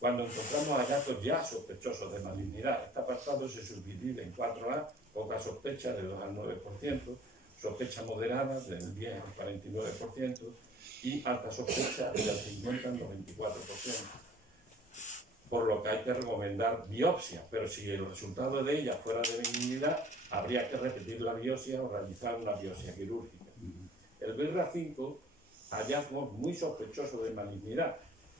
cuando encontramos hallazgos ya sospechosos de malignidad, este apartado se subdivide en 4A, poca sospecha de 2 al 9%, sospecha moderada del 10 al 49% y alta sospecha del 50 al 94%. Por lo que hay que recomendar biopsia, pero si el resultado de ella fuera de benignidad, habría que repetir la biopsia o realizar una biopsia quirúrgica. El BIRRA 5, hallazgos muy sospechosos de malignidad,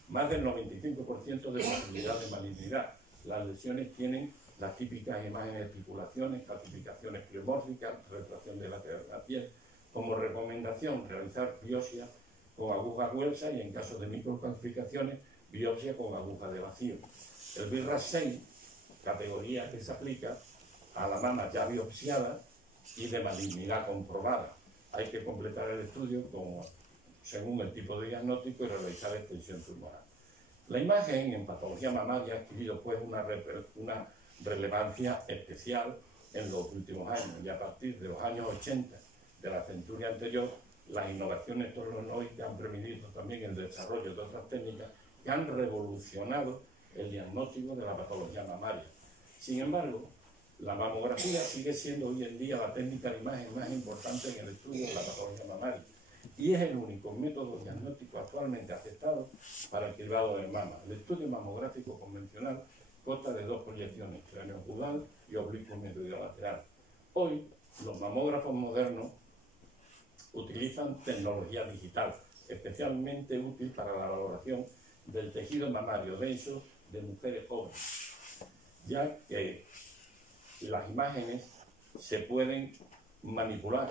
más del 95% de posibilidad de malignidad. Las lesiones tienen las típicas imágenes de articulaciones, calcificaciones pleomórficas, retracción de la piel. Como recomendación, realizar biopsia con aguja Welsa y en caso de microcalcificaciones, biopsia con aguja de vacío. El BIRRA 6, categoría que se aplica a la mama ya biopsiada y de malignidad comprobada. Hay que completar el estudio según el tipo de diagnóstico y realizar extensión tumoral. La imagen en patología mamaria ha adquirido pues una relevancia especial en los últimos años, y a partir de los años 80 de la centuria anterior, las innovaciones tecnológicas han permitido también el desarrollo de otras técnicas que han revolucionado el diagnóstico de la patología mamaria. Sin embargo, la mamografía sigue siendo hoy en día la técnica de imagen más importante en el estudio de la patología mamaria y es el único método diagnóstico actualmente aceptado para el cribado de mama. El estudio mamográfico convencional consta de 2 proyecciones, craneoaguda y oblicuo mediolateral. Hoy, los mamógrafos modernos utilizan tecnología digital, especialmente útil para la valoración del tejido mamario denso de mujeres jóvenes, ya que las imágenes se pueden manipular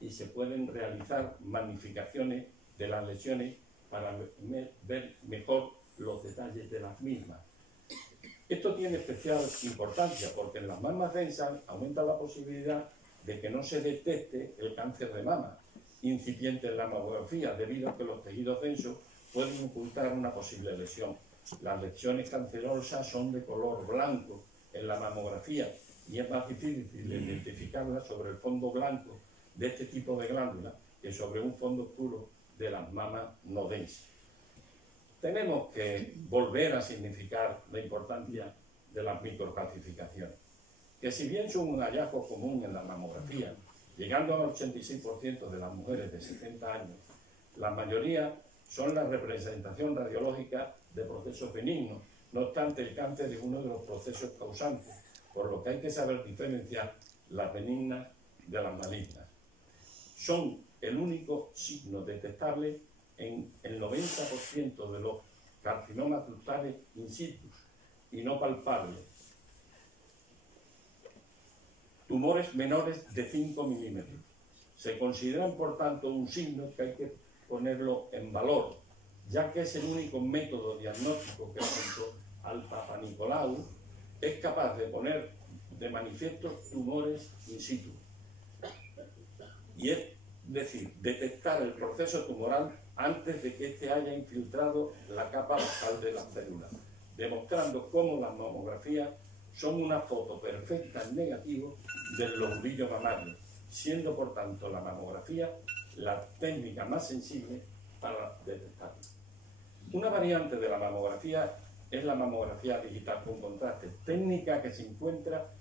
y se pueden realizar magnificaciones de las lesiones para ver mejor los detalles de las mismas. Esto tiene especial importancia porque en las mamas densas aumenta la posibilidad de que no se detecte el cáncer de mama incipiente en la mamografía, debido a que los tejidos densos pueden ocultar una posible lesión. Las lesiones cancerosas son de color blanco en la mamografía y es más difícil de identificarlas sobre el fondo blanco de este tipo de glándula que sobre un fondo oscuro de las mamas no densas. Tenemos que volver a significar la importancia de las microcalcificaciones, que si bien son un hallazgo común en la mamografía, llegando al 86% de las mujeres de 70 años, la mayoría son la representación radiológica de procesos benignos. No obstante, el cáncer es uno de los procesos causantes, por lo que hay que saber diferenciar las benignas de las malignas. Son el único signo detectable en el 90% de los carcinomas ductales in situ y no palpables. Tumores menores de 5 milímetros. Se consideran, por tanto, un signo que hay que ponerlo en valor, ya que es el único método diagnóstico que, junto al Papa Nicolau, es capaz de poner de manifiesto tumores in situ. Y es decir, detectar el proceso tumoral antes de que éste haya infiltrado la capa basal de las células, demostrando cómo las mamografías son una foto perfecta en negativo del lobulillo mamario, siendo por tanto la mamografía la técnica más sensible para detectarlo. Una variante de la mamografía es la mamografía digital con contraste, técnica que se encuentra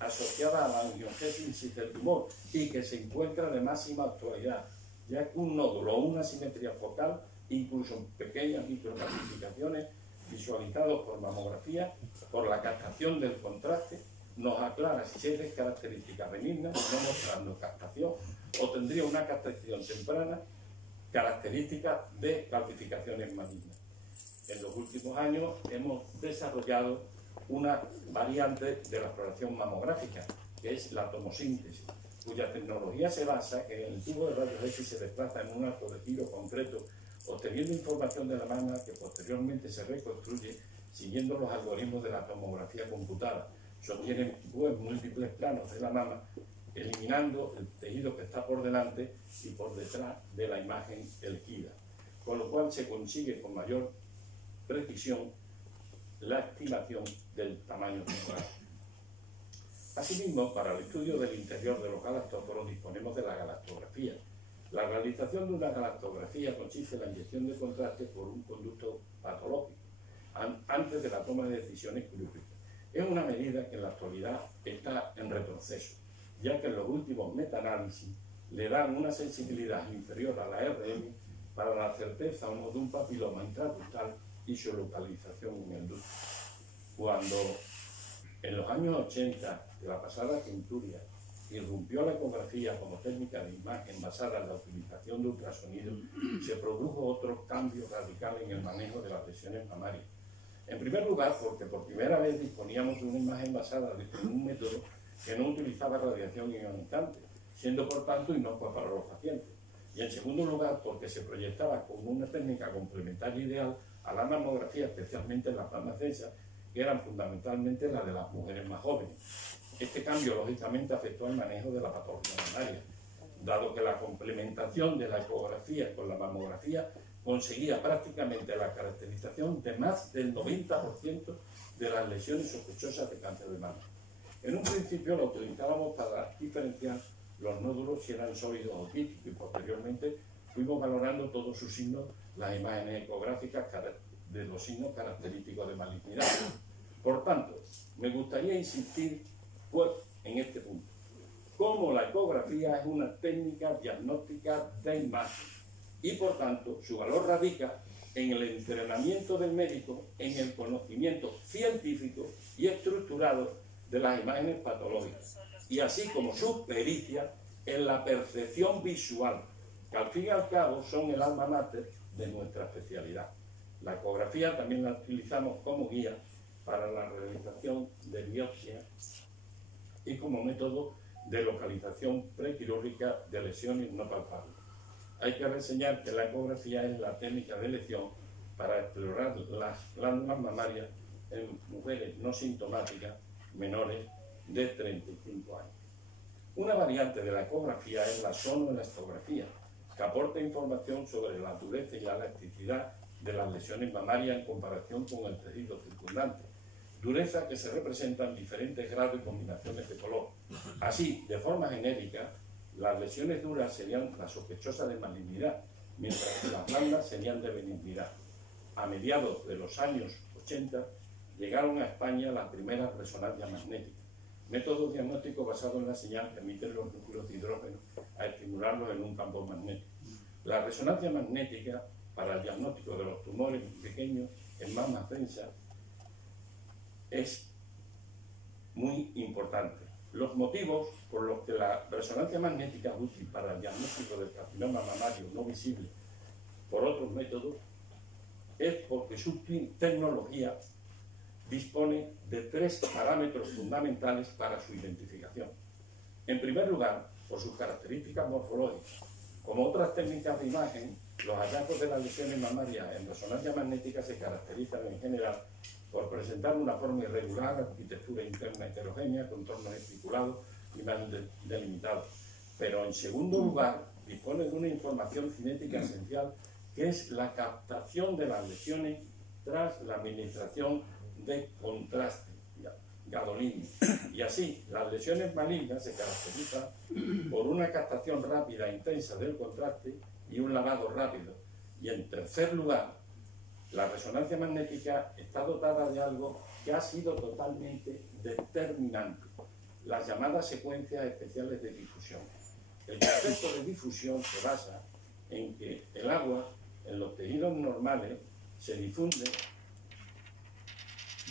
asociada a la angiogénesis del tumor y que se encuentra de máxima actualidad, ya que un nódulo o una simetría focal, incluso en pequeñas microcalcificaciones visualizados por mamografía, por la captación del contraste, nos aclara si es característica benigna, no mostrando captación, o tendría una captación temprana, característica de calcificaciones malignas. En los últimos años hemos desarrollado una variante de la exploración mamográfica, que es la tomosíntesis, cuya tecnología se basa en el tubo de rayos X se desplaza en un arco de giro concreto, obteniendo información de la mama que posteriormente se reconstruye siguiendo los algoritmos de la tomografía computada. Sostiene múltiples planos de la mama, eliminando el tejido que está por delante y por detrás de la imagen elegida, con lo cual se consigue con mayor precisión la estimación del tamaño tumoral. Asimismo, para el estudio del interior de los galactóforos disponemos de la galactografía. La realización de una galactografía consiste en la inyección de contraste por un conducto patológico antes de la toma de decisiones quirúrgicas. Es una medida que en la actualidad está en retroceso, ya que en los últimos metaanálisis le dan una sensibilidad inferior a la RM para la certeza o no de un papiloma intraductal y su localización en el ducto. Cuando en los años 80 de la pasada centuria irrumpió la ecografía como técnica de imagen basada en la utilización de ultrasonido, se produjo otro cambio radical en el manejo de las lesiones mamarias. En primer lugar, porque por primera vez disponíamos de una imagen basada en un método que no utilizaba radiación ionizante, siendo por tanto inocua para los pacientes. Y en segundo lugar, porque se proyectaba como una técnica complementaria ideal a la mamografía, especialmente en las mamas densas, que eran fundamentalmente las de las mujeres más jóvenes. Este cambio, lógicamente, afectó al manejo de la patología mamaria, dado que la complementación de la ecografía con la mamografía conseguía prácticamente la caracterización de más del 90% de las lesiones sospechosas de cáncer de mama. En un principio lo utilizábamos para diferenciar los nódulos si eran sólidos o quísticos y posteriormente fuimos valorando todos sus signos, las imágenes ecográficas de los signos característicos de malignidad. Por tanto, me gustaría insistir en este punto. Cómo la ecografía es una técnica diagnóstica de imagen y, por tanto, su valor radica en el entrenamiento del médico, en el conocimiento científico y estructurado de las imágenes patológicas, y así como su pericia en la percepción visual, que al fin y al cabo son el alma mater de nuestra especialidad. La ecografía también la utilizamos como guía para la realización de biopsia y como método de localización prequirúrgica de lesiones no palpables. Hay que reseñar que la ecografía es la técnica de elección para explorar las glándulas mamarias en mujeres no sintomáticas menores de 35 años. Una variante de la ecografía es la sonoelastografía, que aporta información sobre la dureza y la elasticidad de las lesiones mamarias en comparación con el tejido circundante. Dureza que se representa en diferentes grados y combinaciones de color. Así, de forma genérica, las lesiones duras serían las sospechosas de malignidad, mientras que las blandas serían de benignidad. A mediados de los años 80 llegaron a España las primeras resonancias magnéticas, métodos diagnósticos basados en la señal que emiten los núcleos de hidrógeno a estimularlos en un campo magnético. La resonancia magnética para el diagnóstico de los tumores pequeños en mamas densas es muy importante. Los motivos por los que la resonancia magnética es útil para el diagnóstico del carcinoma mamario no visible por otros métodos es porque su tecnología dispone de 3 parámetros fundamentales para su identificación. En primer lugar, por sus características morfológicas. Como otras técnicas de imagen, los hallazgos de las lesiones mamarias en resonancia magnética se caracterizan en general por presentar una forma irregular, arquitectura interna heterogénea, contornos esticulados y mal delimitados. Pero en segundo lugar, dispone de una información cinética esencial que es la captación de las lesiones tras la administración de contraste, gadolíneo. Y así, las lesiones malignas se caracterizan por una captación rápida e intensa del contraste y un lavado rápido. Y en tercer lugar, la resonancia magnética está dotada de algo que ha sido totalmente determinante, las llamadas secuencias especiales de difusión. El concepto de difusión se basa en que el agua en los tejidos normales se difunde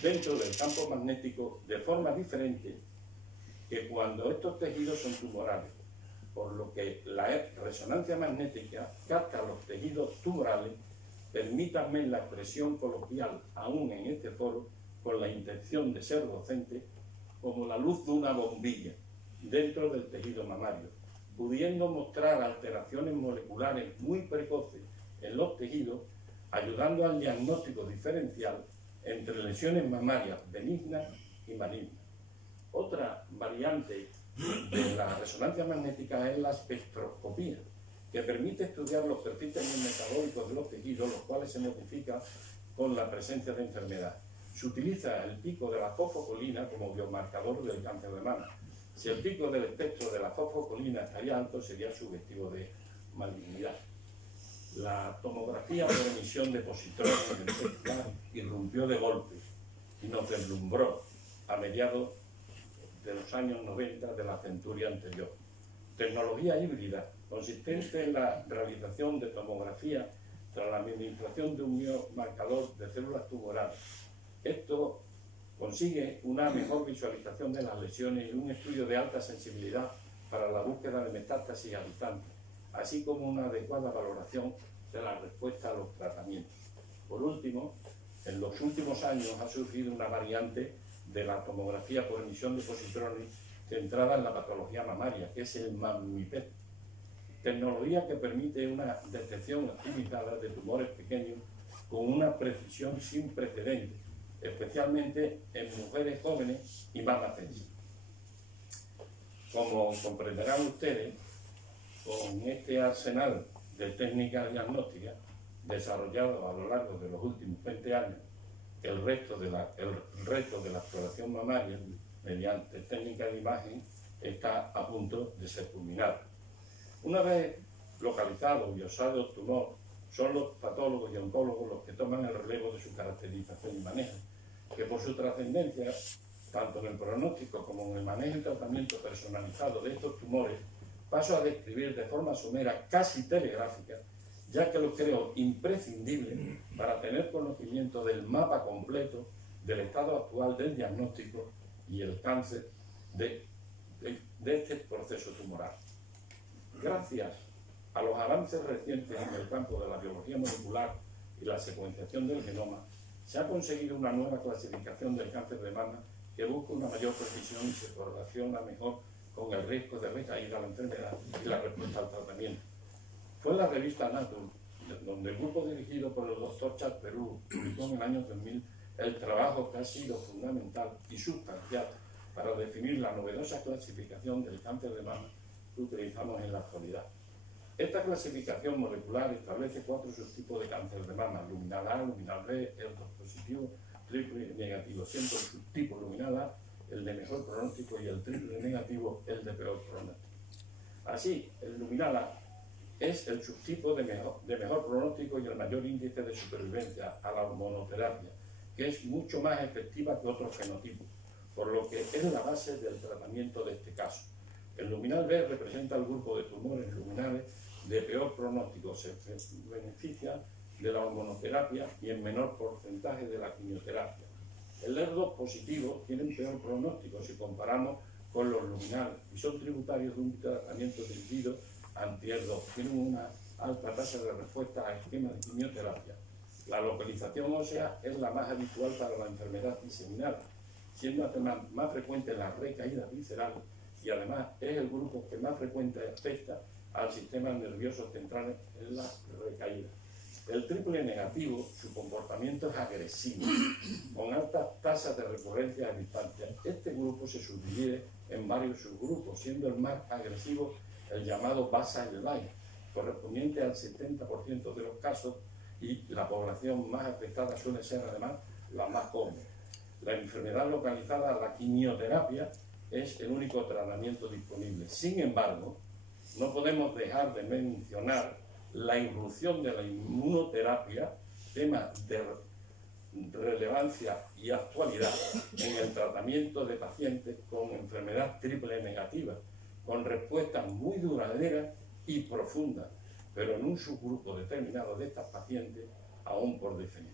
dentro del campo magnético de forma diferente que cuando estos tejidos son tumorales, por lo que la resonancia magnética capta los tejidos tumorales. Permítanme la expresión coloquial, aún en este foro, con la intención de ser docente, como la luz de una bombilla dentro del tejido mamario, pudiendo mostrar alteraciones moleculares muy precoces en los tejidos, ayudando al diagnóstico diferencial entre lesiones mamarias benignas y malignas. Otra variante de la resonancia magnética es la espectroscopía, que permite estudiar los perfiles metabólicos de los tejidos, los cuales se modifican con la presencia de enfermedad. Se utiliza el pico de la fosfocolina como biomarcador del cáncer de mama. Si el pico del espectro de la fosfocolina estaría alto, sería sugestivo de malignidad. La tomografía por emisión de positrones irrumpió de golpe y nos deslumbró a mediados de los años 90 de la centuria anterior. Tecnología híbrida, consistente en la realización de tomografía tras la administración de un biomarcador de células tumorales. Esto consigue una mejor visualización de las lesiones y un estudio de alta sensibilidad para la búsqueda de metástasis habitantes, así como una adecuada valoración de la respuesta a los tratamientos. Por último, en los últimos años ha surgido una variante de la tomografía por emisión de positrones centrada en la patología mamaria, que es el MAMMIPET, tecnología que permite una detección optimizada de tumores pequeños con una precisión sin precedentes, especialmente en mujeres jóvenes y mamacensas. Como comprenderán ustedes, con este arsenal de técnicas diagnósticas desarrollado a lo largo de los últimos 20 años, el resto de la exploración mamaria mediante técnicas de imagen está a punto de ser culminado. Una vez localizado y osado el tumor, son los patólogos y oncólogos los que toman el relevo de su caracterización y manejo, que por su trascendencia, tanto en el pronóstico como en el manejo y tratamiento personalizado de estos tumores, paso a describir de forma somera, casi telegráfica, ya que lo creo imprescindible para tener conocimiento del mapa completo del estado actual del diagnóstico y el cáncer de este proceso tumoral. Gracias a los avances recientes en el campo de la biología molecular y la secuenciación del genoma, se ha conseguido una nueva clasificación del cáncer de mama que busca una mayor precisión y se correlaciona mejor con el riesgo de recaída a la enfermedad y la respuesta al tratamiento. Fue en la revista Nature, donde el grupo dirigido por el Dr. Chad Perú publicó en el año 2000 el trabajo que ha sido fundamental y sustancial para definir la novedosa clasificación del cáncer de mama que utilizamos en la actualidad. Esta clasificación molecular establece 4 subtipos de cáncer de mama: luminal A, luminal B, ER2 positivo, triple negativo, siendo el subtipo luminal A el de mejor pronóstico y el triple negativo el de peor pronóstico. Así, el luminal A es el subtipo de mejor pronóstico y el mayor índice de supervivencia a la hormonoterapia, que es mucho más efectiva que otros fenotipos, por lo que es la base del tratamiento de este caso. El luminal B representa el grupo de tumores luminales de peor pronóstico, se beneficia de la hormonoterapia y en menor porcentaje de la quimioterapia. El ER2 positivo tiene un peor pronóstico si comparamos con los luminales y son tributarios de un tratamiento dirigido anti-ER2. Tienen una alta tasa de respuesta a esquemas de quimioterapia. La localización ósea es la más habitual para la enfermedad diseminada, siendo además más frecuente la recaída visceral y además es el grupo que más frecuente afecta al sistema nervioso central en la recaída. El triple negativo, su comportamiento es agresivo, con altas tasas de recurrencia a distancia. Este grupo se subdivide en varios subgrupos, siendo el más agresivo el llamado basal line, correspondiente al 70% de los casos, y la población más afectada suele ser además la más joven. La enfermedad localizada, la quimioterapia, es el único tratamiento disponible. Sin embargo, no podemos dejar de mencionar la irrupción de la inmunoterapia, tema de relevancia y actualidad en el tratamiento de pacientes con enfermedad triple negativa, con respuestas muy duraderas y profundas, pero en un subgrupo determinado de estas pacientes aún por definir.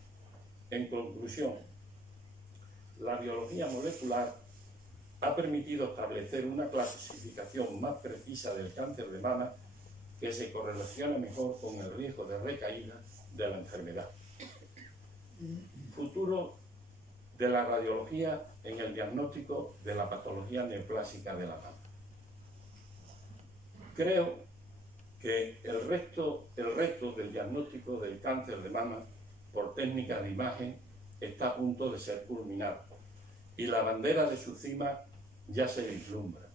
En conclusión, la biología molecular ha permitido establecer una clasificación más precisa del cáncer de mama que se correlaciona mejor con el riesgo de recaída de la enfermedad. Futuro de la radiología en el diagnóstico de la patología neoplásica de la mama. Creo que el resto del diagnóstico del cáncer de mama por técnica de imagen está a punto de ser culminado y la bandera de su cima ya se vislumbra.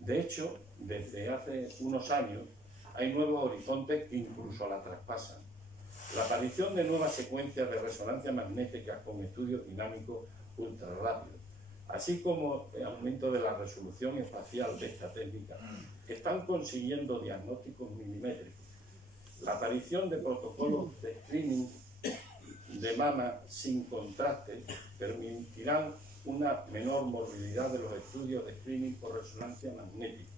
De hecho, desde hace unos años hay nuevos horizontes que incluso la traspasan. La aparición de nuevas secuencias de resonancia magnética con estudios dinámicos ultra rápidos, así como el aumento de la resolución espacial de esta técnica, están consiguiendo diagnósticos milimétricos. La aparición de protocolos de screening de mama sin contraste permitirán una menor morbilidad de los estudios de screening por resonancia magnética.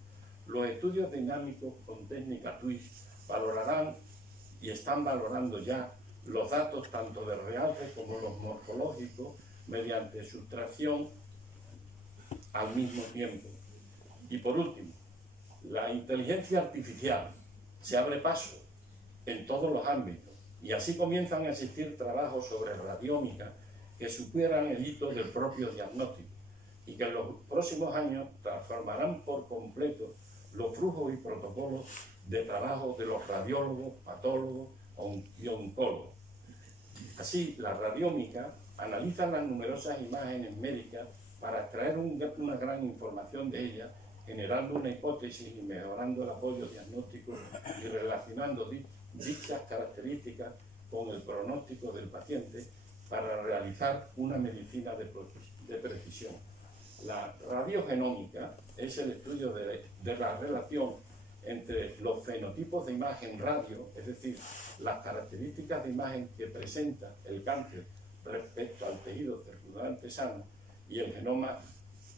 Los estudios dinámicos con técnica TWIST valorarán y están valorando ya los datos tanto de reales como los morfológicos mediante sustracción al mismo tiempo. Y por último, la inteligencia artificial se abre paso en todos los ámbitos y así comienzan a existir trabajos sobre radiómica que superan el hito del propio diagnóstico y que en los próximos años transformarán por completo los flujos y protocolos de trabajo de los radiólogos, patólogos y oncólogos. Así, la radiómica analiza las numerosas imágenes médicas para extraer una gran información de ellas, generando una hipótesis y mejorando el apoyo diagnóstico y relacionando dichas características con el pronóstico del paciente para realizar una medicina de precisión. La radiogenómica es el estudio de la relación entre los fenotipos de imagen radio, es decir, las características de imagen que presenta el cáncer respecto al tejido circundante sano, y el genoma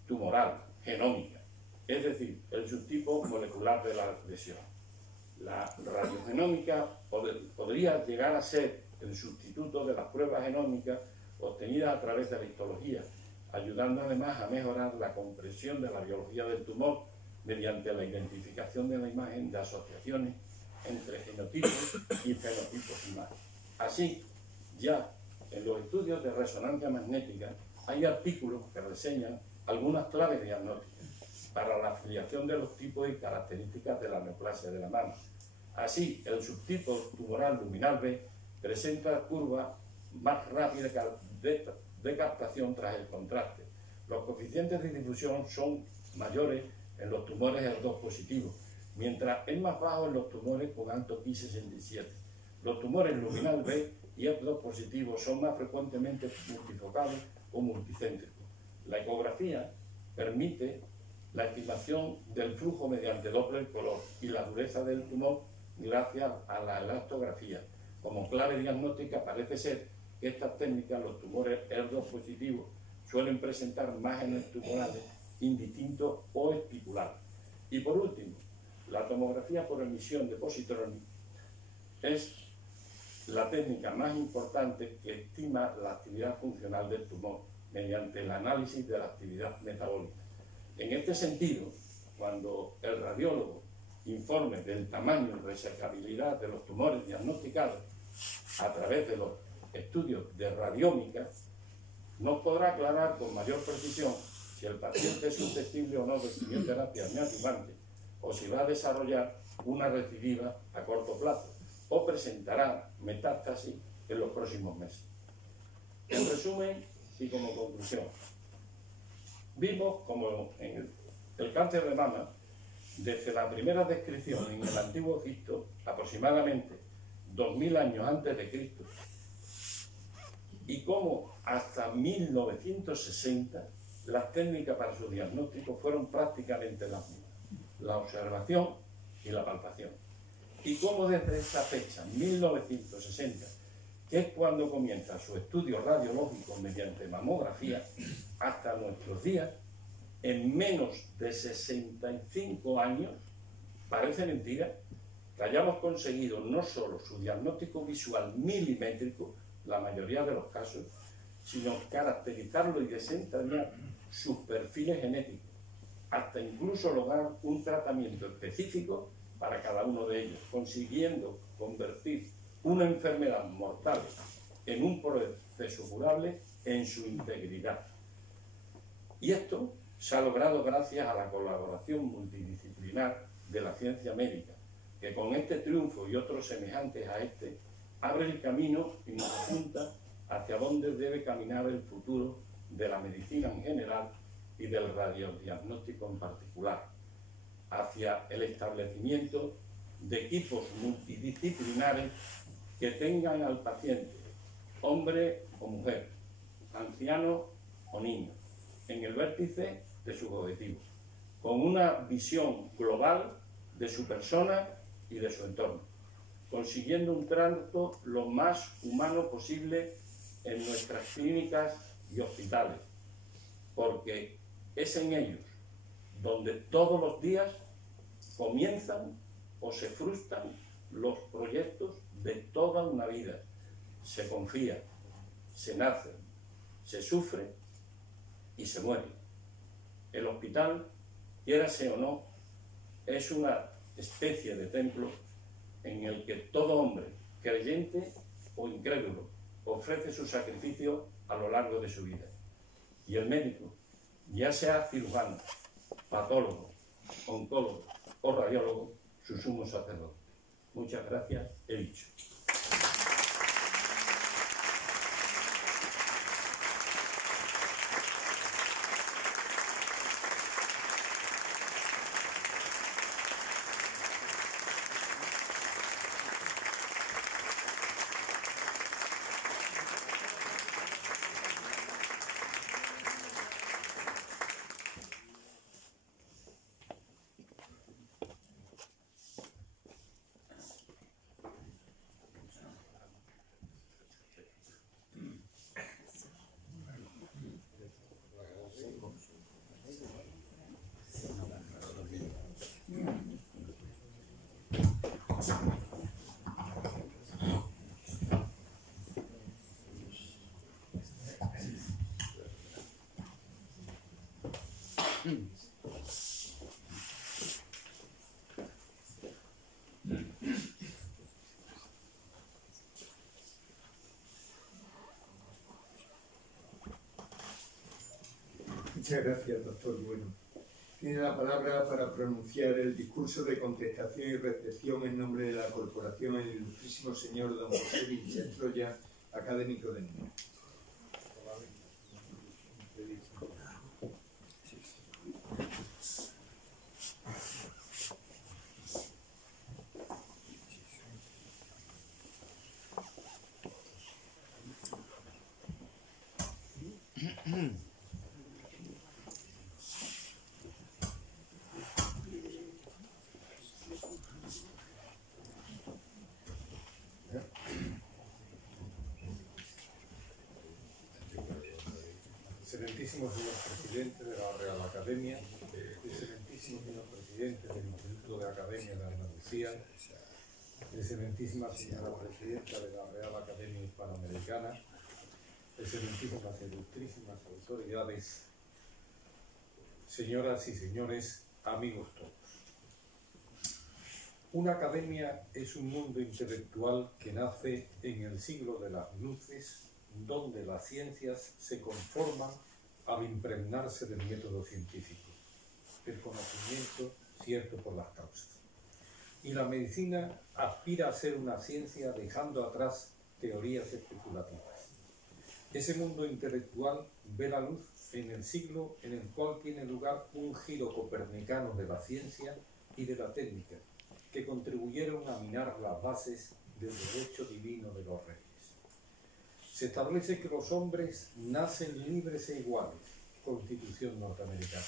tumoral, genómica, es decir, el subtipo molecular de la lesión. La radiogenómica podría llegar a ser el sustituto de las pruebas genómicas obtenidas a través de la histología, ayudando además a mejorar la comprensión de la biología del tumor mediante la identificación de la imagen de asociaciones entre genotipos y fenotipos imagen. Así, ya en los estudios de resonancia magnética hay artículos que reseñan algunas claves diagnósticas para la afiliación de los tipos y características de la neoplasia de la mama. Así, el subtipo tumoral luminal B presenta curva más rápida de captación tras el contraste. Los coeficientes de difusión son mayores en los tumores HER2 positivos, mientras es más bajo en los tumores con alto Ki67. Los tumores luminal B y HER2 positivos son más frecuentemente multifocales o multicéntricos. La ecografía permite la estimación del flujo mediante Doppler color y la dureza del tumor gracias a la elastografía. Como clave diagnóstica parece ser que estas técnicas, los tumores HER2 positivos, suelen presentar márgenes tumorales indistintos o espiculares. Y por último, la tomografía por emisión de positrones es la técnica más importante que estima la actividad funcional del tumor mediante el análisis de la actividad metabólica. En este sentido, cuando el radiólogo informe del tamaño y resecabilidad de los tumores diagnosticados a través de los estudios de radiómica, nos podrá aclarar con mayor precisión si el paciente es susceptible o no de quimioterapia neoadyuvante o si va a desarrollar una recidiva a corto plazo o presentará metástasis en los próximos meses. En resumen y como conclusión, vimos como en el cáncer de mama desde la primera descripción en el Antiguo Egipto, aproximadamente 2000 años antes de Cristo, y cómo hasta 1960 las técnicas para su diagnóstico fueron prácticamente las mismas: la observación y la palpación. Y cómo desde esa fecha, 1960, que es cuando comienza su estudio radiológico mediante mamografía, hasta nuestros días, en menos de 65 años, parece mentira que hayamos conseguido no solo su diagnóstico visual milimétrico, la mayoría de los casos, sino caracterizarlo y desentrañar sus perfiles genéticos, hasta incluso lograr un tratamiento específico para cada uno de ellos, consiguiendo convertir una enfermedad mortal en un proceso curable en su integridad. Y esto se ha logrado gracias a la colaboración multidisciplinar de la ciencia médica, que con este triunfo y otros semejantes a este, abre el camino y nos apunta hacia dónde debe caminar el futuro de la medicina en general y del radiodiagnóstico en particular, hacia el establecimiento de equipos multidisciplinares que tengan al paciente, hombre o mujer, anciano o niño, en el vértice de sus objetivos, con una visión global de su persona y de su entorno, consiguiendo un trato lo más humano posible en nuestras clínicas y hospitales, porque es en ellos donde todos los días comienzan o se frustran los proyectos de toda una vida. Se confía, se nace, se sufre y se muere. El hospital, quiérase o no, es una especie de templo en el que todo hombre, creyente o incrédulo, ofrece su sacrificio a lo largo de su vida. Y el médico, ya sea cirujano, patólogo, oncólogo o radiólogo, su sumo sacerdote. Muchas gracias, he dicho. Muchas gracias, doctor Bueno. Tiene la palabra para pronunciar el discurso de contestación y recepción en nombre de la corporación el ilustrísimo señor don José Vilches Troya, académico de número. Excelentísimo señor presidente de la Real Academia, excelentísimo señor presidente del Instituto de Academia de Andalucía, excelentísima señora presidenta de la Real Academia Hispanoamericana, excelentísimas e ilustrísimas autoridades, señoras y señores, amigos todos. Una academia es un mundo intelectual que nace en el siglo de las luces, donde las ciencias se conforman al impregnarse del método científico, el conocimiento cierto por las causas. Y la medicina aspira a ser una ciencia dejando atrás teorías especulativas. Ese mundo intelectual ve la luz en el siglo en el cual tiene lugar un giro copernicano de la ciencia y de la técnica, que contribuyeron a minar las bases del derecho divino de los reyes. Se establece que los hombres nacen libres e iguales, Constitución norteamericana.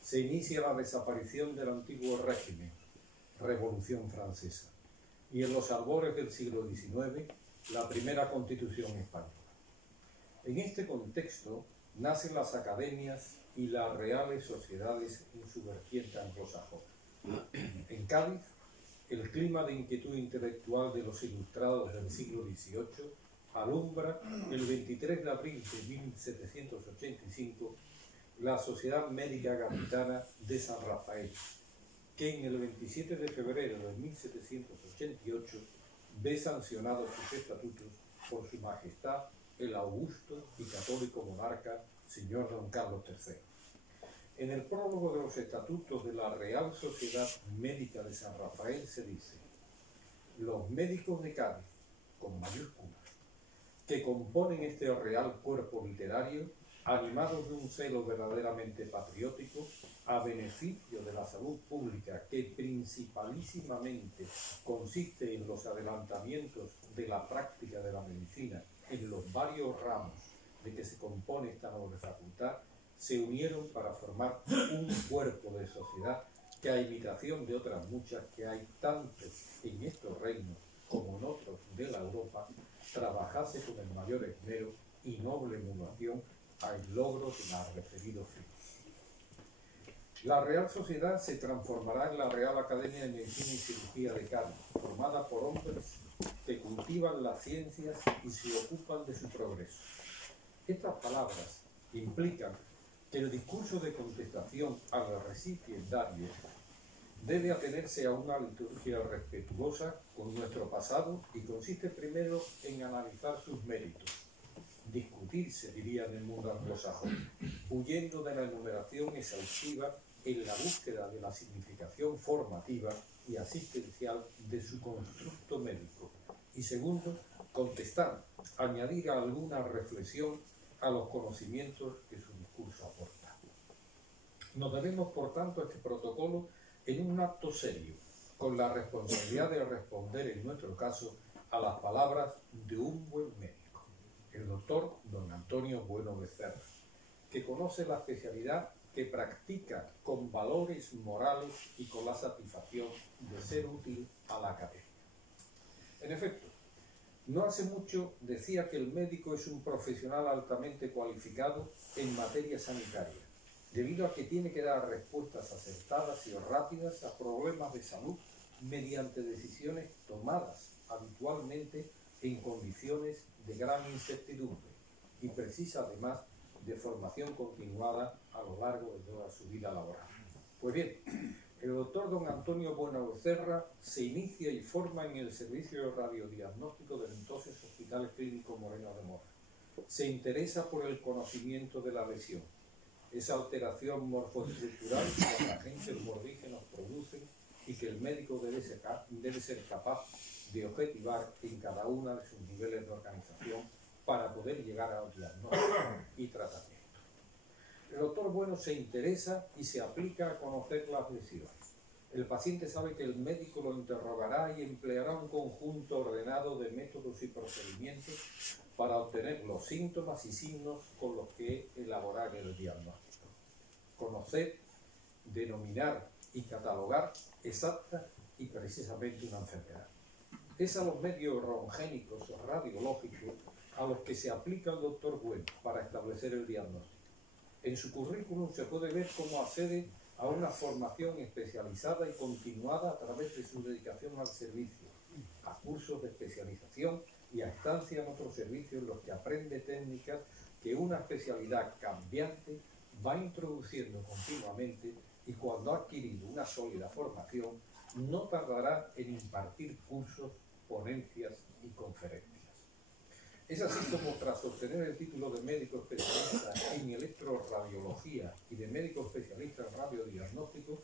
Se inicia la desaparición del antiguo régimen, Revolución Francesa, y en los albores del siglo XIX, la primera Constitución española. En este contexto nacen las academias y las reales sociedades en su vertiente anglosajona. En Cádiz, el clima de inquietud intelectual de los ilustrados del siglo XVIII alumbra el 23 de abril de 1785 la Sociedad Médica Gaditana de San Rafael, que en el 27 de febrero de 1788 ve sancionados sus estatutos por su majestad el augusto y católico monarca señor don Carlos III. En el prólogo de los estatutos de la Real Sociedad Médica de San Rafael se dice: los médicos de Cádiz, con mayúsculas, que componen este real cuerpo literario, animados de un celo verdaderamente patriótico, a beneficio de la salud pública que principalísimamente consiste en los adelantamientos de la práctica de la medicina en los varios ramos de que se compone esta noble facultad, se unieron para formar un cuerpo de sociedad que, a imitación de otras muchas que hay tanto en estos reinos como en otros de la Europa, trabajase con el mayor esmero y noble emulación al logro de la referido fin. La Real Sociedad se transformará en la Real Academia de Medicina y Cirugía de Cádiz, formada por hombres que cultivan las ciencias y se ocupan de su progreso. Estas palabras implican que el discurso de contestación al recipiendario debe atenerse a una liturgia respetuosa con nuestro pasado y consiste primero en analizar sus méritos. Discutirse, diría en el mundo anglosajón, huyendo de la enumeración exhaustiva en la búsqueda de la significación formativa y asistencial de su constructo médico. Y segundo, contestar, añadir alguna reflexión a los conocimientos que su discurso aporta. Nos debemos, por tanto, a este protocolo en un acto serio, con la responsabilidad de responder, en nuestro caso, a las palabras de un buen médico, el doctor don Antonio Bueno Becerra, que conoce la especialidad que practica con valores morales y con la satisfacción de ser útil a la academia. En efecto, no hace mucho decía que el médico es un profesional altamente cualificado en materia sanitaria, debido a que tiene que dar respuestas acertadas y rápidas a problemas de salud mediante decisiones tomadas habitualmente en condiciones de gran incertidumbre y precisa además de formación continuada a lo largo de toda su vida laboral. Pues bien, el doctor don Antonio Bueno Becerra se inicia y forma en el servicio de radiodiagnóstico del entonces Hospital Clínico Moreno de Mora. Se interesa por el conocimiento de la lesión, esa alteración morfoestructural que los agentes mordígenos producen y que el médico debe ser capaz de objetivar en cada una de sus niveles de organización para poder llegar al diagnóstico y tratamiento. El doctor Bueno se interesa y se aplica a conocer las lesiones. El paciente sabe que el médico lo interrogará y empleará un conjunto ordenado de métodos y procedimientos para obtener los síntomas y signos con los que elaborar el diagnóstico. Conocer, denominar y catalogar exacta y precisamente una enfermedad. Es a los medios rongénicos o radiológicos a los que se aplica el doctor Bueno para establecer el diagnóstico. En su currículum se puede ver cómo accede a una formación especializada y continuada a través de su dedicación al servicio, a cursos de especialización y a estancia en otros servicios en los que aprende técnicas que una especialidad cambiante va introduciendo continuamente, y cuando ha adquirido una sólida formación no tardará en impartir cursos, ponencias y conferencias. Es así como, tras obtener el título de médico especialista en electroradiología y de médico especialista en radiodiagnóstico,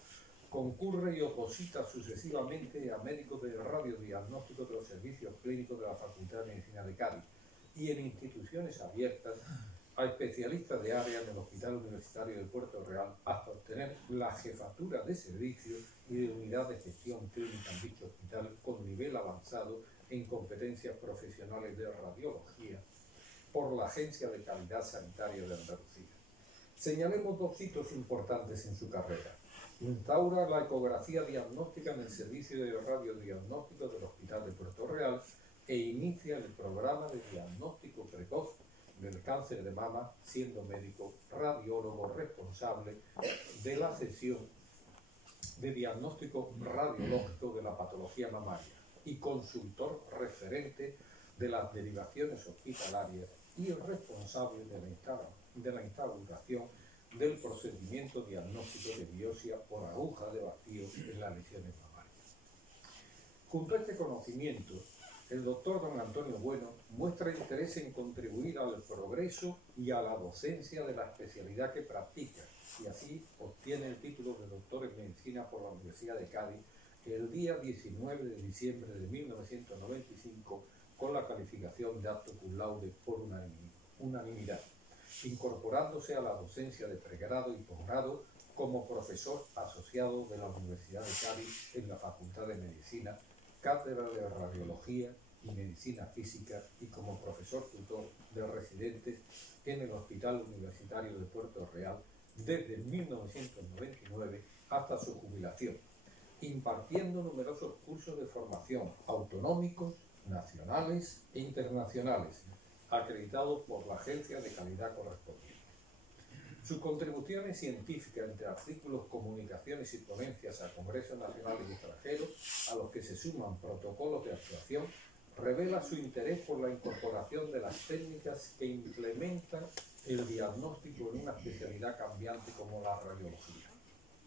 concurre y oposita sucesivamente a médicos de radiodiagnóstico de los servicios clínicos de la Facultad de Medicina de Cádiz y en instituciones abiertas a especialistas de área en el Hospital Universitario de Puerto Real hasta obtener la jefatura de servicio y de unidad de gestión clínica en dicho hospital con nivel avanzado en competencias profesionales de radiología por la Agencia de Calidad Sanitaria de Andalucía. Señalemos dos hitos importantes en su carrera. Instaura la ecografía diagnóstica en el servicio de radiodiagnóstico del Hospital de Puerto Real e inicia el programa de diagnóstico precoz del cáncer de mama, siendo médico radiólogo responsable de la sección de diagnóstico radiológico de la patología mamaria y consultor referente de las derivaciones hospitalarias y responsable de la instauración del procedimiento diagnóstico de biopsia por aguja de vacío en las lesiones mamarias. Junto a este conocimiento, el doctor don Antonio Bueno muestra interés en contribuir al progreso y a la docencia de la especialidad que practica, y así obtiene el título de doctor en medicina por la Universidad de Cádiz el día 19 de diciembre de 1995 con la calificación de apto cum laude por unanimidad, incorporándose a la docencia de pregrado y posgrado como profesor asociado de la Universidad de Cádiz en la Facultad de Medicina, cátedra de Radiología y Medicina Física y como profesor tutor de residentes en el Hospital Universitario de Puerto Real desde 1999 hasta su jubilación, impartiendo numerosos cursos de formación autonómicos, nacionales e internacionales, acreditados por la agencia de calidad correspondiente. Sus contribuciones científicas entre artículos, comunicaciones y ponencias a congresos nacionales y extranjeros, a los que se suman protocolos de actuación, revela su interés por la incorporación de las técnicas que implementan el diagnóstico en una especialidad cambiante como la radiología.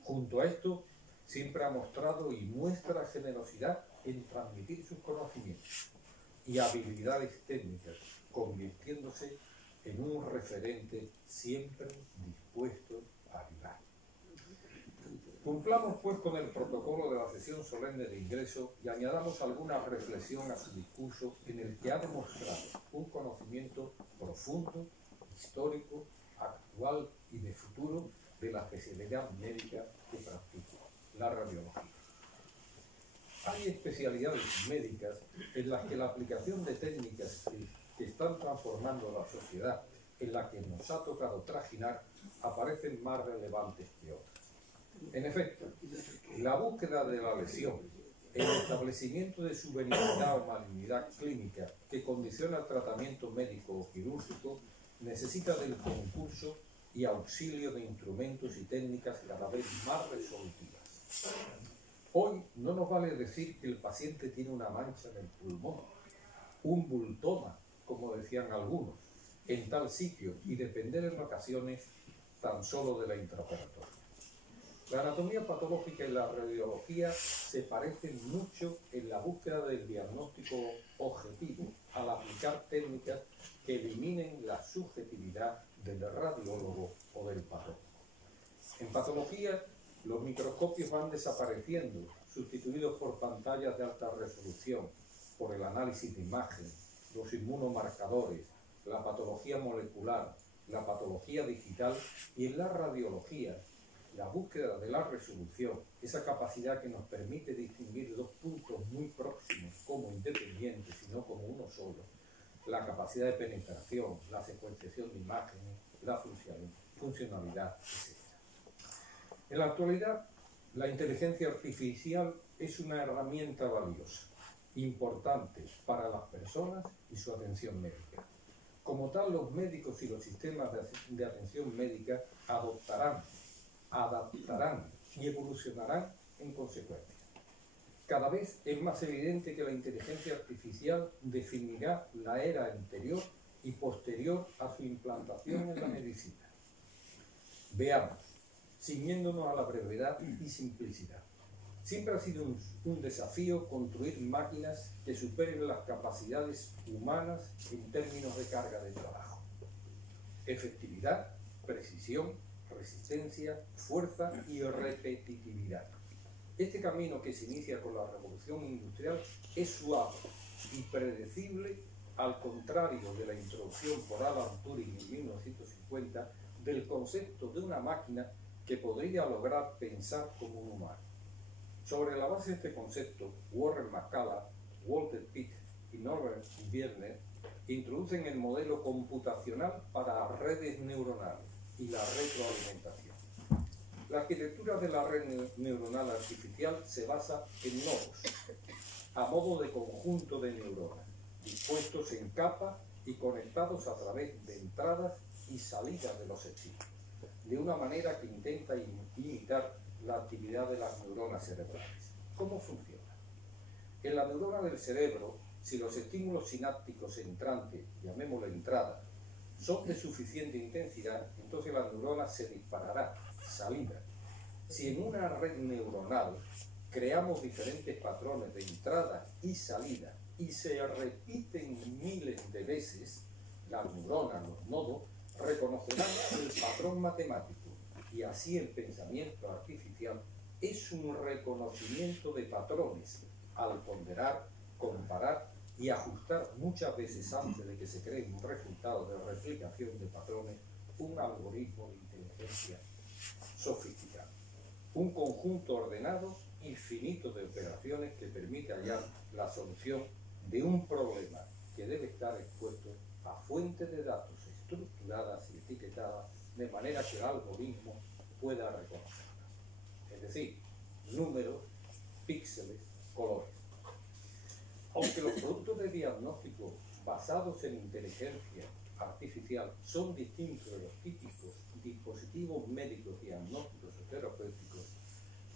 Junto a esto, siempre ha mostrado y muestra generosidad en transmitir sus conocimientos y habilidades técnicas, convirtiéndose en un referente siempre dispuesto a ayudar. Cumplamos pues con el protocolo de la sesión solemne de ingreso y añadamos alguna reflexión a su discurso en el que ha demostrado un conocimiento profundo, histórico, actual y de futuro de la especialidad médica que practica, la radiología. Hay especialidades médicas en las que la aplicación de técnicas que están transformando la sociedad en la que nos ha tocado trajinar aparecen más relevantes que otras. En efecto, la búsqueda de la lesión, el establecimiento de su benignidad o malignidad clínica que condiciona el tratamiento médico o quirúrgico necesita del concurso y auxilio de instrumentos y técnicas cada vez más resolutivas. Hoy no nos vale decir que el paciente tiene una mancha en el pulmón, un bultoma, como decían algunos, en tal sitio y depender en ocasiones tan solo de la intraoperatoria. La anatomía patológica y la radiología se parecen mucho en la búsqueda del diagnóstico objetivo al aplicar técnicas que eliminen la subjetividad del radiólogo o del patólogo. En patología, los microscopios van desapareciendo, sustituidos por pantallas de alta resolución, por el análisis de imagen, los inmunomarcadores, la patología molecular, la patología digital y en la radiología, la búsqueda de la resolución, esa capacidad que nos permite distinguir dos puntos muy próximos como independientes y no como uno solo, la capacidad de penetración, la secuenciación de imágenes, la funcionalidad, etc. En la actualidad, la inteligencia artificial es una herramienta valiosa, importante para las personas y su atención médica. Como tal, los médicos y los sistemas de atención médica adaptarán y evolucionarán en consecuencia. Cada vez es más evidente que la inteligencia artificial definirá la era anterior y posterior a su implantación en la medicina. Veamos, ciñéndonos a la brevedad y simplicidad. Siempre ha sido un desafío construir máquinas que superen las capacidades humanas en términos de carga de trabajo. Efectividad, precisión, resistencia, fuerza y repetitividad. Este camino que se inicia con la revolución industrial es suave y predecible al contrario de la introducción por Alan Turing en 1950 del concepto de una máquina que podría lograr pensar como un humano. Sobre la base de este concepto, Warren McCulloch, Walter Pitt y Norbert Wiener introducen el modelo computacional para redes neuronales y la retroalimentación. La arquitectura de la red neuronal artificial se basa en nodos, a modo de conjunto de neuronas, dispuestos en capas y conectados a través de entradas y salidas de los estímulos, de una manera que intenta imitar la actividad de las neuronas cerebrales. ¿Cómo funciona? En la neurona del cerebro, si los estímulos sinápticos entrantes, llamémosle entrada, son de suficiente intensidad, entonces la neurona se disparará, salida. Si en una red neuronal creamos diferentes patrones de entrada y salida y se repiten miles de veces, las neuronas, los nodos, reconocerán el patrón matemático y así el pensamiento artificial es un reconocimiento de patrones al ponderar, comparar y ajustar muchas veces antes de que se cree un resultado de replicación de patrones, un algoritmo de inteligencia sofisticado, un conjunto ordenado y finito de operaciones que permite hallar la solución de un problema que debe estar expuesto a fuentes de datos estructuradas y etiquetadas de manera que el algoritmo pueda reconocerlas. Es decir, números, píxeles, colores. Aunque los productos de diagnóstico basados en inteligencia artificial son distintos de los típicos dispositivos médicos diagnósticos o terapéuticos,